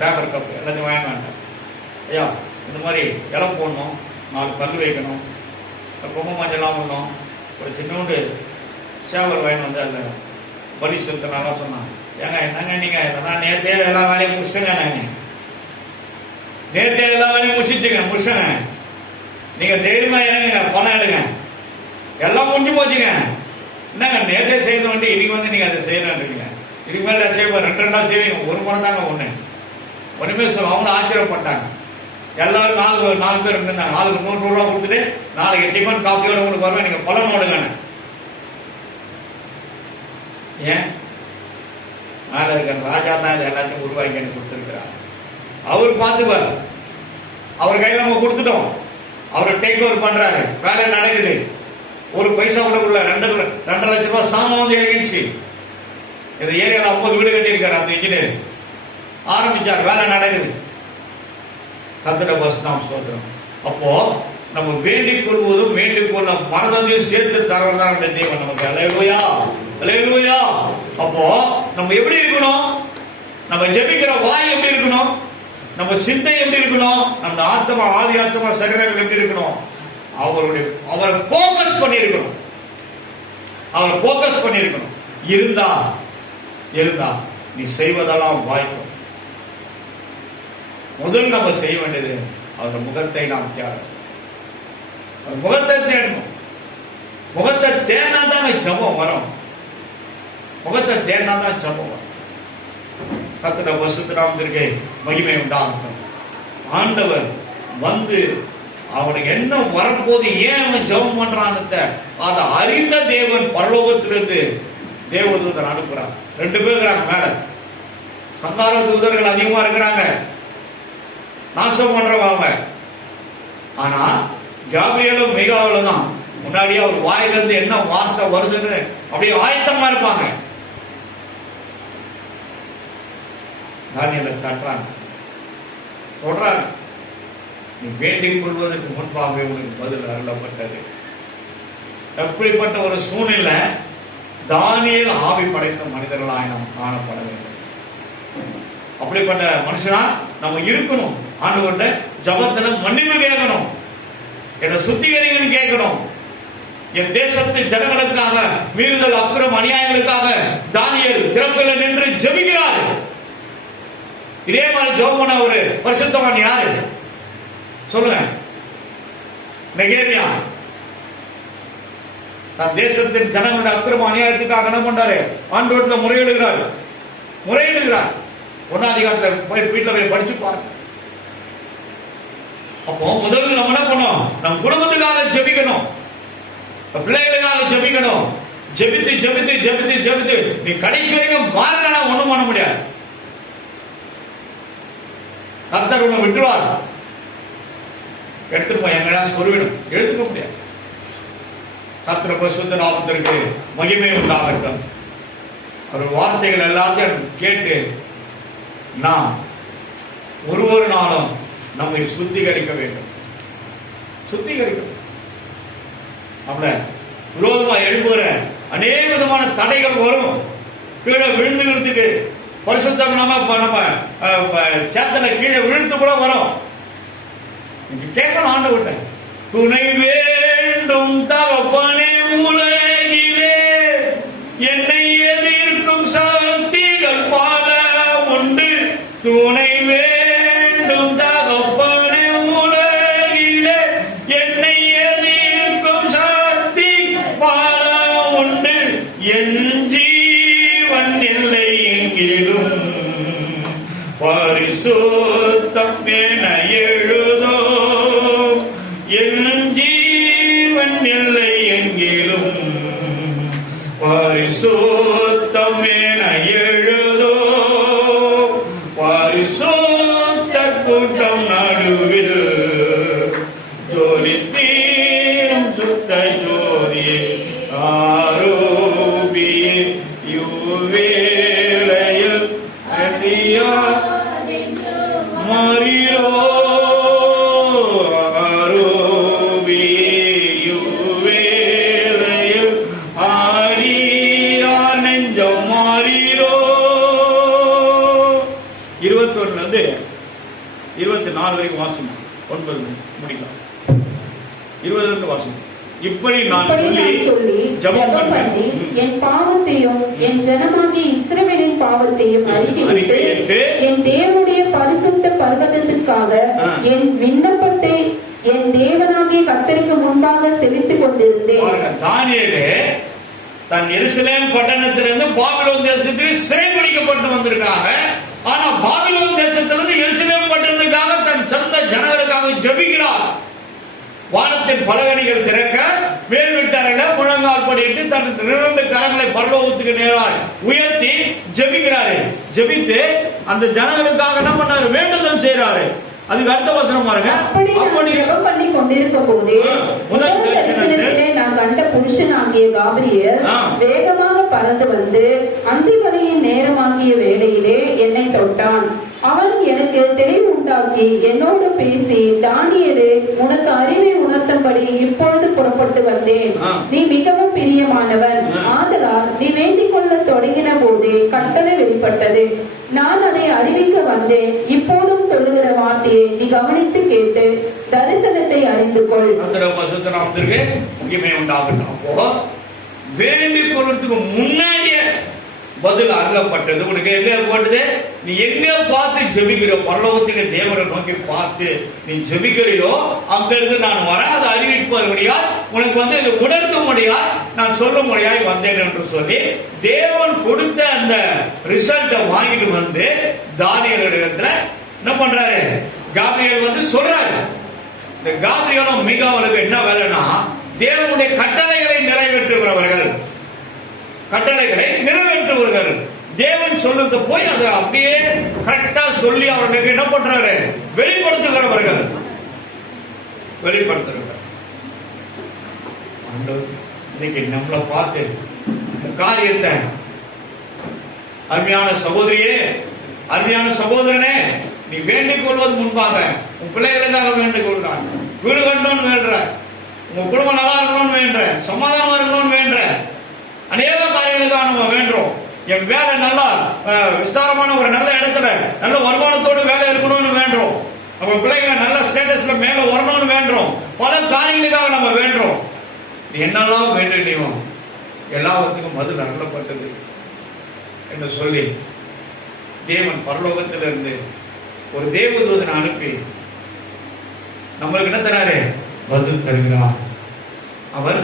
பேப்பர் கப் எல்லாத்தையும் வாங்கி வேண்டாம் ஐயா. இந்த மாதிரி இலை போடணும், 4 கல் வைக்கணும், பொம்மை மஞ்சள்லாம் பண்ணணும், ஒரு சின்னோண்டு சேவல் வாங்கிட்டு வந்து அதில் பலி செலுத்தினால சொன்னான். ஏங்க என்னங்க நீங்கள் இதெல்லாம் நேரத்தே எல்லா வேலையும் முடிச்சுங்க, நாங்கள் நேரத்தே எல்லா வேலையும் முடிச்சுங்க, முடிச்சுங்க, நீங்கள் தைரியமாக இறங்குங்க, பணம் எடுங்க, எல்லாம் முடிஞ்சு போச்சுங்க. என்னங்க நேரத்தே செய்ய வேண்டி இன்னைக்கு வந்து நீங்கள் அதை செய்யணுன்றீங்க. இதுக்கு மேலே செய்வோம், 2 நாள் செய்வீங்க, 1 முறை தாங்க ஒன்றுமே சொல்ல. அவங்க ஆச்சரியப்பட்டாங்க. எல்லாரும் 4 பேர் இருந்தாங்க. ஆளுக்கு 100 ரூபா கொடுத்துட்டு நாளைக்கு டிஃபன் காஃபியோட உங்களுக்கு வருவேன், நீங்கள் பலன் ஓடுங்க. ஏன் மேல இருக்கிற ராஜா தான் இது எல்லாத்தையும் உருவாக்கி எனக்கு கொடுத்துருக்கிறார். அவர் பார்த்துப்பார். அவர் கையில் நம்ம கொடுத்துட்டோம், அவர் டேக் ஓவர் பண்றாரு, வேலை நடக்குது. ஒரு பைசா கூட உள்ள 2 லட்சம் ரூபாய் சாமான் வந்து இறங்கிடுச்சு. இந்த ஏரியாவில் 50 வீடு கட்டியிருக்காரு அந்த இன்ஜினியர். ஆரம்பிச்சார், வேலை நடக்குது. கர்த்தருடைய பரிசுத்தம் ஸ்தோத்திரம். அப்போ நம்ம வேண்டிக் கொள்வதும் வேண்டிக் கொள்ள மனதையும் சேர்த்து தரதான் நம்முடைய தேவன் நமக்கு. அல்லேலூயா, அல்லேலூயா. அப்போ நம்ம எப்படி இருக்கணும்? நம்ம ஜெபிக்கிற வாய் எப்படி இருக்கணும்? நம்ம சிந்தை எப்படி இருக்கணும்? நம்ம ஆத்மா, ஆதி ஆத்மா, சரீரங்கள் எப்படி இருக்கணும்? அவர் போக்கஸ் பண்ணியிருக்கணும். அவர் போக்கஸ் பண்ணியிருக்கணும். இருந்தா நீ செய்வதெல்லாம் வாய்க்கும். முதல் நம்ம செய்ய வேண்டியது அவருடைய முகத்தை நாம் தியாகம். முகத்தை தேடணும். முகத்தை தேடினா தான் ஜெபம் வரும். முகத்தை தேடினா தான் ஜெபம் வரும். கர்த்தருடைய பரிசுத்த நாமத்திற்கு மகிமை உண்டாகட்டும். ஆண்டவர் வந்து அவனுக்கு என்ன வரப்போது, ஏன் அவன் ஜெபம் பண்றான்னு அதை அறிந்த தேவன் பரலோகத்திலிருந்து தேவதூதர் அனுப்புறார். 2 பேர் இருக்கிறாங்க மேல. சங்கார தூதர்கள் அதிகமா இருக்கிறாங்க, நாசம் பண்றவங்க. ஆனா காபிரியேலும் மீகாவேலும் தான் முன்னாடியே அவர் வாயிலிருந்து என்ன வார்த்தை வருதுன்னு அப்படியே ஆயத்தமா இருப்பாங்க. தானியேலை தட்டுறாங்க, தொடறாங்க. நீ வேண்டிக் கொள்வதற்கு முன்பாகவே உனக்கு பதில் அருளப்பட்டது. எப்படிப்பட்ட ஒரு சூழ்நிலை! தானியேல் ஆவி படைத்த மனிதர்களாய் நாம் காணப்பட வேண்டும். அப்படிப்பட்ட மனுஷனா நம்ம இருக்கணும். ஆண்டவர்கிட்ட ஜபத்துல மன்னிப்பு கேட்கணும், என்னை சுத்திகரிங்கன்னு கேட்கணும். என் தேசத்து ஜனங்களுக்காக, மீறுதல் அக்கிரம் அநியாயங்களுக்காக தானியேல் திறப்பில் நின்று ஜெபிக்கிறார். இதே மாதிரி ஜெபம் பண்ண ஒரு பரிசுத்தவான் யாரு சொல்லுங்க? நெகேமியா தன் தேசத்தின் ஜனங்களுடைய அக்கிரம அநியாயத்துக்காக என்ன பண்றாரு? ஆண்டவர்கிட்ட முறையிடுகிறார். 1ஆம் அதிகாரத்துல போய் வீட்டுல போய் படிச்சு பாருங்க. அப்போ முதல்ல நம்ம என்ன பண்ணோம்? நம் குடும்பத்துக்காக ஜெபிக்கணும், பிள்ளைகளுக்காக ஜெபிக்கணும். ஜெபித்து ஜெபித்து ஜெபித்து ஜெபித்து நீ கடைசி வரைக்கும் மாறலனா ஒண்ணும் பண்ண முடியாது. கர்த்தர் உன்னை விட்டுவார். எடுத்துட்டு போய் எங்கடா சொருவிடும், எழுதுக்க முடியாது. கர்த்தர் பரிசுத்த நாமத்திற்கு மகிமை உண்டாகட்டும். அவர் வார்த்தைகள் எல்லாத்தையும் கேட்டு நாம் ஒரு நாளும் நம்மை சுத்திகரிக்க வேண்டும். சுத்திகரிக்க நம்மள விரோதமா எழுப்புகிற அநேக விதமான தடைகள் வரும். கீழே விழுந்துகிறதுக்கு பரிசுத்தம் நம்ம சேத்தனை கீழே விழுந்து கூட வரும். கேட்கணும் ஆண்டவர்கிட்ட, துணை வேண்டும் தகப்பனே உலகிலே, என்னை எதிர்க்கும் சக்திகள் பல உண்டு. துணை வேண்டும் தகப்பனே உலகிலே, என்னை எதிர்க்கும் சக்தி பல உண்டு. என் ஜீவன் இல்லை எங்கிலும் பரிசுத்தம் என எழுதோ. என் ஜீவன் இல்லை எங்கிலும் பரிசுத்தம் என எழுதோ. பரிசுத்த கூட்டம் நடுவில் ஜோலித்தீரும் சுத்த ஜோதியே ஆரோபியே யுவேளையில் அடியா மரியோ. வந்து 24 வரைக்கும் வாசிங்க, 9 முடிக்கலாம். 20 வாசிங்க. இப்படி நான் சொல்லி ஜெபம் பண்ணி என் பாவத்தையும் என் ஜனமாகிய இஸ்ரவேலின் பாவத்தையும் அறிக்கையிட்டு என் தேவனுடைய பரிசுத்த பர்வதத்திற்காக என் விண்ணப்பத்தை என் தேவனாகிய கர்த்தருக்கு முன்பாக செலுத்திக் கொண்டிருந்தேன். தானியேலே தன் எருசலேம் பட்டணத்திலிருந்து பாபிலோன் தேசத்துக்கு சிறைபிடிக்கப்பட்டு வந்திருக்காங்க. ஆனா பாபிலோன் தேசத்திலிருந்து எருசலேம் பட்டணத்துக்காக தன் சொந்த ஜனங்களுக்காக ஜெபிக்கிறார். வானத்தின் பலகணிகள் திறக்க மேல் வீட்டார்கள முழங்கால் படிட்டு தன் 2 கரங்களை பரலோகத்துக்கு நேராக உயர்த்தி ஜெபிக்கிறாரு. ஜெபித்து அந்த ஜனங்களுக்காக என்ன பண்ணாரு? வேண்டுதல் செய்யறாரு. அதுக்கு அடுத்த வசனம் பாருங்க. அப்படி ஜெபம் பண்ணி கொண்டிருக்கும் போதே முதல் தரிசனத்திலே நான் கண்ட புருஷனாகிய காபிரியேல் வேகமாக பறந்து வந்து அந்திவரையின் நேரமாகிய வேளையிலே என்னை தொட்டான். அவன் எனக்கு தெளிவு உண்டாக்கி என்னோடு பேசி, தானியேலே, உனக்கு அறிவை உணர்த்தும்படி இப்பொழுது புறப்பட்டு வந்தேன். நீ மிகவும் பிரியமானவன். ஆதலால் நீ வேண்டிக் கொள்ள தொடங்கின போதே கட்டளை வெளிப்பட்டது. நான் அதை அறிவிக்க வந்தேன். இப்போதும் சொல்லுகிற வார்த்தையை நீ கவனித்து கேட்டு தரிசனத்தை அறிந்து கொள். வேண்டிக் கொள்றதுக்கு முன்னாடியே பதில் அருளப்பட்டது. உனக்கு எங்க போட்டது? நீ எங்க பார்த்து ஜெபிக்கிறியோ, பரலோகத்துக்கு தேவனை நோக்கி பார்த்து நீ ஜெபிக்கிறியோ, அங்கிருந்து நான் வர அதை அறிவிப்பதுபடியா உனக்கு இதை உணர்த்தும்படியா நான் சொல்லும்படியாய் வந்தேன் என்று சொல்லி தேவன் கொடுத்த அந்த ரிசல்ட்டை வாங்கிட்டு தானியேலிடத்துல என்ன பண்றாரு? காபிரியேல் சொல்றாரு. இந்த காபிரியேலும் மீகாவுக்கு என்ன வேலைன்னா, தேவனுடைய கட்டளைகளை நிறைவேற்றுகிறவர்கள், கட்டளைகளை நிறைவேற்றுவார்கள். தேவன் சொல்லுறது போய் அதை அப்படியே கரெக்டா சொல்லி அவர்களுக்கு என்ன பண்றாரு? வெளிப்படுத்துகிறவர்கள், வெளிப்படுத்துகிறவர்கள். இன்னைக்கு நம்மளை பார்த்து இந்த காரியத்தை, அருமையான சகோதரியே, அருமையான சகோதரனே, நீ வேண்டிக் கொள்வது முன்பாக உன் பிள்ளைகளுக்காக வேண்டிக் கொள்றான். வீடு கட்டணும்னு வேண்ட, உங்க குடும்பம் நல்லா இருக்கணும்னு வேண்ட, சமாதானம் இருக்கணும்னு வேண்ட, அநேக காரியங்களுக்காக நம்ம வேண்டோம். என் வேலை நல்லா விஸ்தாரமான ஒரு நல்ல இடத்துல நல்ல வருமானத்தோடு வேலை இருக்கணும்னு வேண்டோம். நம்ம பிள்ளைகளை நல்ல ஸ்டேட்டஸ்ல மேல வரணும்னு வேண்டோம். பல காரியங்களுக்காக நம்ம வேண்டோம். என்னெல்லாம் வேண்டியும் எல்லாத்துக்கும் பதில் அருளப்பட்டது என்று சொல்லி தேவன் பரலோகத்திலிருந்து ஒரு தேவதூதனை அனுப்பி நம்மளுக்கு என்ன தராரு? பதில் தருகிறார். அவர்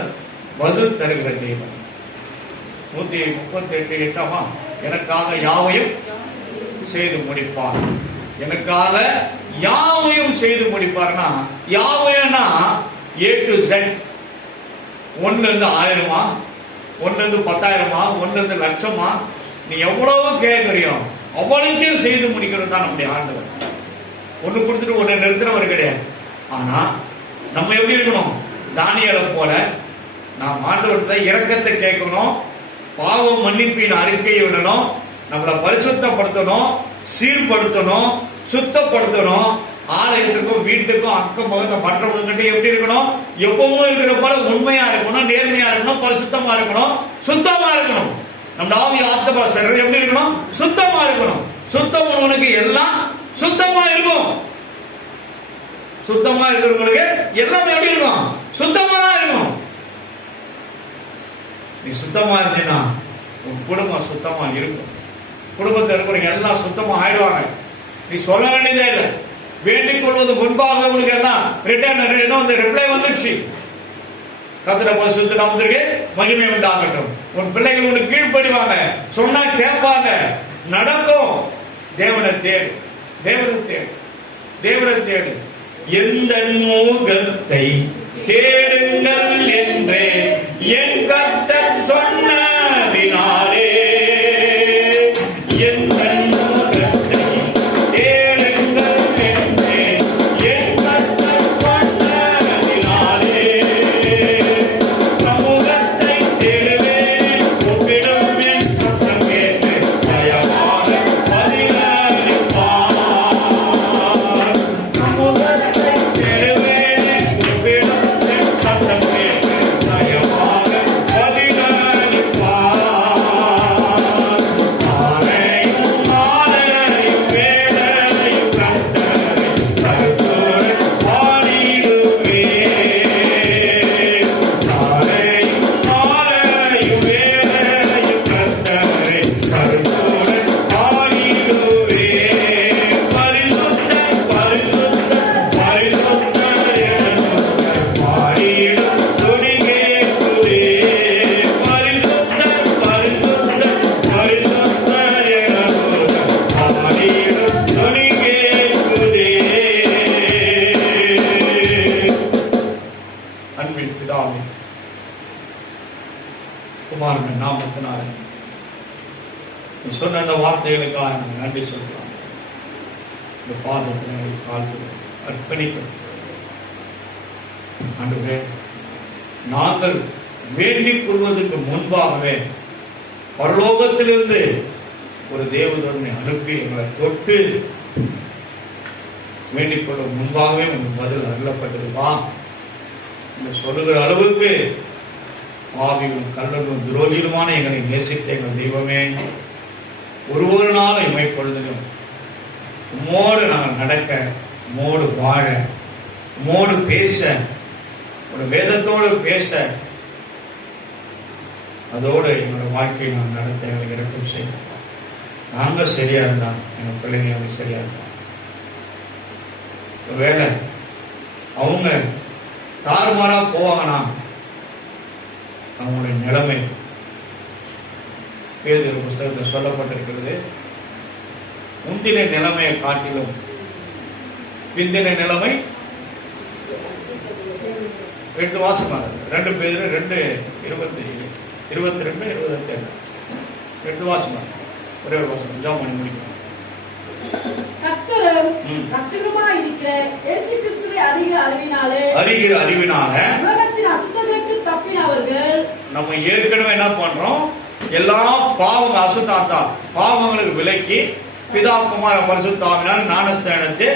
பதில் தருகிற தேவன். 138 எனக்காக யாவையும் செய்து முடிப்பார். எனக்காக யாவையும் செய்து முடிப்பார்னா, யாவையனா A to Z, 1 இருந்து 1000, 1 இருந்து 10,000, 1 இருந்து லட்சமா, நீ எவ்வளவு கேட்கறியோ அவ்வளவுக்கும் செய்து முடிக்கிறது தான் நம்முடைய ஆண்டவர். ஒண்ணு கொடுத்துட்டு ஒண்ணு நிறுத்துறவர் கிடையாது. ஆனா நம்ம எப்படி இருக்கணும்? தானியேலை போல நாம் ஆண்டவர்கிட்ட இரக்கத்தை கேட்கணும், பாவ மன்னிப்பின் அறிக்கையை விடணும், நம்மளை பரிசுத்தப்படுத்தணும், சீர்படுத்தணும், சுத்தப்படுத்தணும். ஆலயத்திற்கும் வீட்டுக்கும் அக்கம் பக்கத்தை மற்றவங்க எப்படி இருக்கணும்? எப்பவும் இருக்கிற போல உண்மையா இருக்கணும், நேர்மையா இருக்கணும், பரிசுத்தமா இருக்கணும், சுத்தமா இருக்கணும். நம்ம ஆவி ஆத்மா சரீரம் எப்படி இருக்கணும்? சுத்தமா இருக்கணும். சுத்தம் உனக்கு எல்லாம் சுத்தமா இருக்கும். சுத்தமா இருக்கிறவங்களுக்கு எல்லாமே எப்படி இருக்கும்? சுத்தமா தான் இருக்கும். நீ சுத்தமா இருந்தீங்கன்னா உன் குடும்பம் சுத்தமா இருக்கும். குடும்பத்தில் இருக்கிறவங்க எல்லாம் சுத்தமா ஆயிடுவாங்க. நீ சொல்ல வேண்டியதே இல்லை. வேண்டிக் கொள்வது முன்பாக உங்களுக்கு எல்லாம் ரிட்டர்ன் ரிப்ளை வந்துச்சு. கர்த்தருடைய பரிசுத்த நாமத்திற்கு மகிமை உண்டாகட்டும். உன் பிள்ளைகள் உனக்கு கீழ்ப்படிவாங்க, சொன்னா கேட்பாங்க, நடக்கும். தேவனை தேடு, தேவனை தேடு, தேவனை தேடு. எந்த முகத்தை தேடுங்கள் என்றே என் கர்த்தர் சொன்னதினாலே, எந்த முகத்தை தேடுங்கள் என்றே என் கர்த்தர் சொன்னதினாலே, சமூகத்தை தேடுவேன், கூப்பிடும் என் சத்தம் கேட்டு தயவாக பதிலளிப்பார். சமூகத்தை தேடுவேன், கூப்பிடும் என் சத்தம் கேட்டு தயவாக பதிலளிப்பார். நாளையும் நாளையும் வேளையும் கர்த்தரை கருத்தோடு பாடிடுவேன். நாளையும் நாளையும் வேளையும் கர்த்தரை கருத்தோடு பாடிடுவேன். பரிசுத்தர் பரிசுத்தர் பரிசுத்தர் என்று பாடிடும் துதி கேட்குதே. பரிசுத்தர் பரிசுத்தர் பரிசுத்தர் என்று பாடிடும் துதி கேட்குதே. அன்பின் பிதாவே, குமாரன் நாமத்தினாலே நீ சொன்ன அந்த வார்த்தைகளுக்காக நாங்கள் நன்றி சொல்கிறோம். இந்த பாதத்தில் கால்கிறோம், அர்ப்பணிக்கிறோம். ஆண்டவரே, நாங்கள் வேண்டிக் கொள்வதற்கு முன்பாகவே பரலோகத்திலிருந்து ஒரு தேவதூதனை அனுப்பி எங்களை தொட்டு வேண்டிக் கொள்ளும் முன்பாகவே உங்களுக்கு பதில் அருளப்பட்டதுவா என்று சொல்லுகிற அளவுக்கு பாவியும் கள்ளரும் துரோகியுமான எங்களை நேசித்த எங்கள் தெய்வமே, ஒரு நாள் இமைப்பொழுதிலும் உம்மோடு நாங்கள் நடக்க, உம்மோடு வாழ, உம்மோடு பேச, ஒரு வேதத்தோடு பேச அதோடு எங்களோட வாழ்க்கையை நாம் நடத்த எங்களுக்கு இறக்கம் செய்யும். நாங்க சரியா இருந்தா எங்க பிள்ளைங்க அவங்க சரியா இருந்தா, வேலை அவங்க தாறுமாறா போவாங்கன்னா அவங்களுடைய நிலைமை பேதுரு புஸ்தகத்தில் சொல்லப்பட்டிருக்கிறது. முந்தின நிலைமையை காட்டிலும் பிந்தின நிலைமை 2 வாசமாக 2 பேர் 2 வாசமாக ஒரே ஒரு வாசம் ஜாம் பண்ணி முடிக்கும். அறிகிற அறிவினால நம்ம ஏற்கனவே என்ன பண்றோம், எல்லா பாவங்களுக்கு விலக்கி பிதா குமார பரிசுத்த ஆவியினால் ஞானஸ்நானத்தை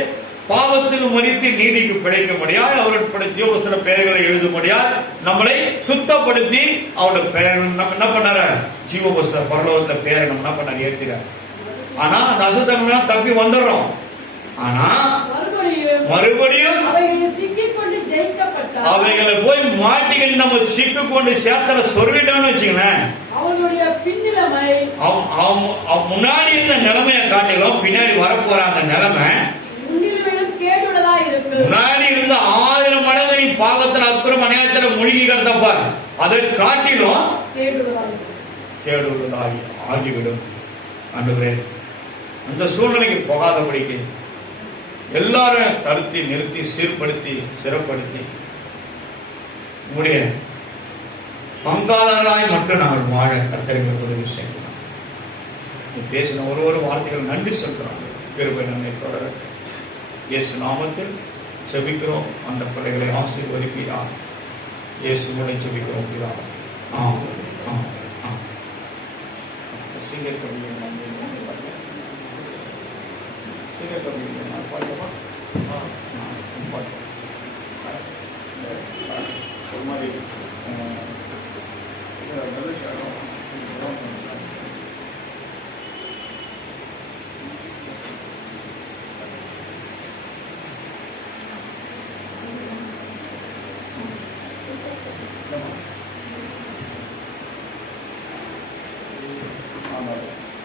பாவத்துக்கு மரித்து நீதிக்கு பிழைக்கும்படியால் அவர்களுடைய ஒரு சில பெயர்களை எழுதும்படியால் நம்மளை சுத்தப்படுத்தி அவருடைய பெயர் என்ன பண்ணார ஜீவ புஸ்தக பரலோகத்துல பெயரை நம்ம என்ன பண்ணார் ஏற்கிறார். ஆனா அந்த அசுத்தங்கள்லாம் தப்பி வந்துடுறோம். ஆனா மறுபடியும் அவைகளை போய் மாட்டிக்கிட்டு நம்ம சிக்கு கொண்டு சேத்தல சொருவிட்டோம்னு வச்சுங்களேன், முன்னாடி இருந்த நிலைமையை காட்டிலும் பின்னாடி வரப்போற அந்த நிலைமை முன்னாடி இருந்த 1000 மடங்கு பாவத்தில் அப்புறம் அநியாயத்தில் மூழ்கி கிடந்தப்பார், அதை காட்டிலும் கேடுள்ளதாகி ஆகிவிடும். ஆண்டவரே, அந்த சூழ்நிலைக்கு போகாதபடிக்கு எல்லாரும் தடுத்தி நிறுத்தி சீர்படுத்தி சிறப்படுத்தி உங்களுடைய பங்காளராய் மட்டும் நாங்கள் வாழ கத்தரிகள் உதவி செய்யலாம். பேசின ஒரு வார்த்தைகள் நன்றி சொல்றாங்க. கிருபை நம்மை தொடர இயேசு நாமத்தில் செபிக்கிறோம். அந்த பிள்ளைகளை ஆசீர்வதிப்பீராக. இயேசு மூலம் செபிக்கிறோம் பிதா. Amen.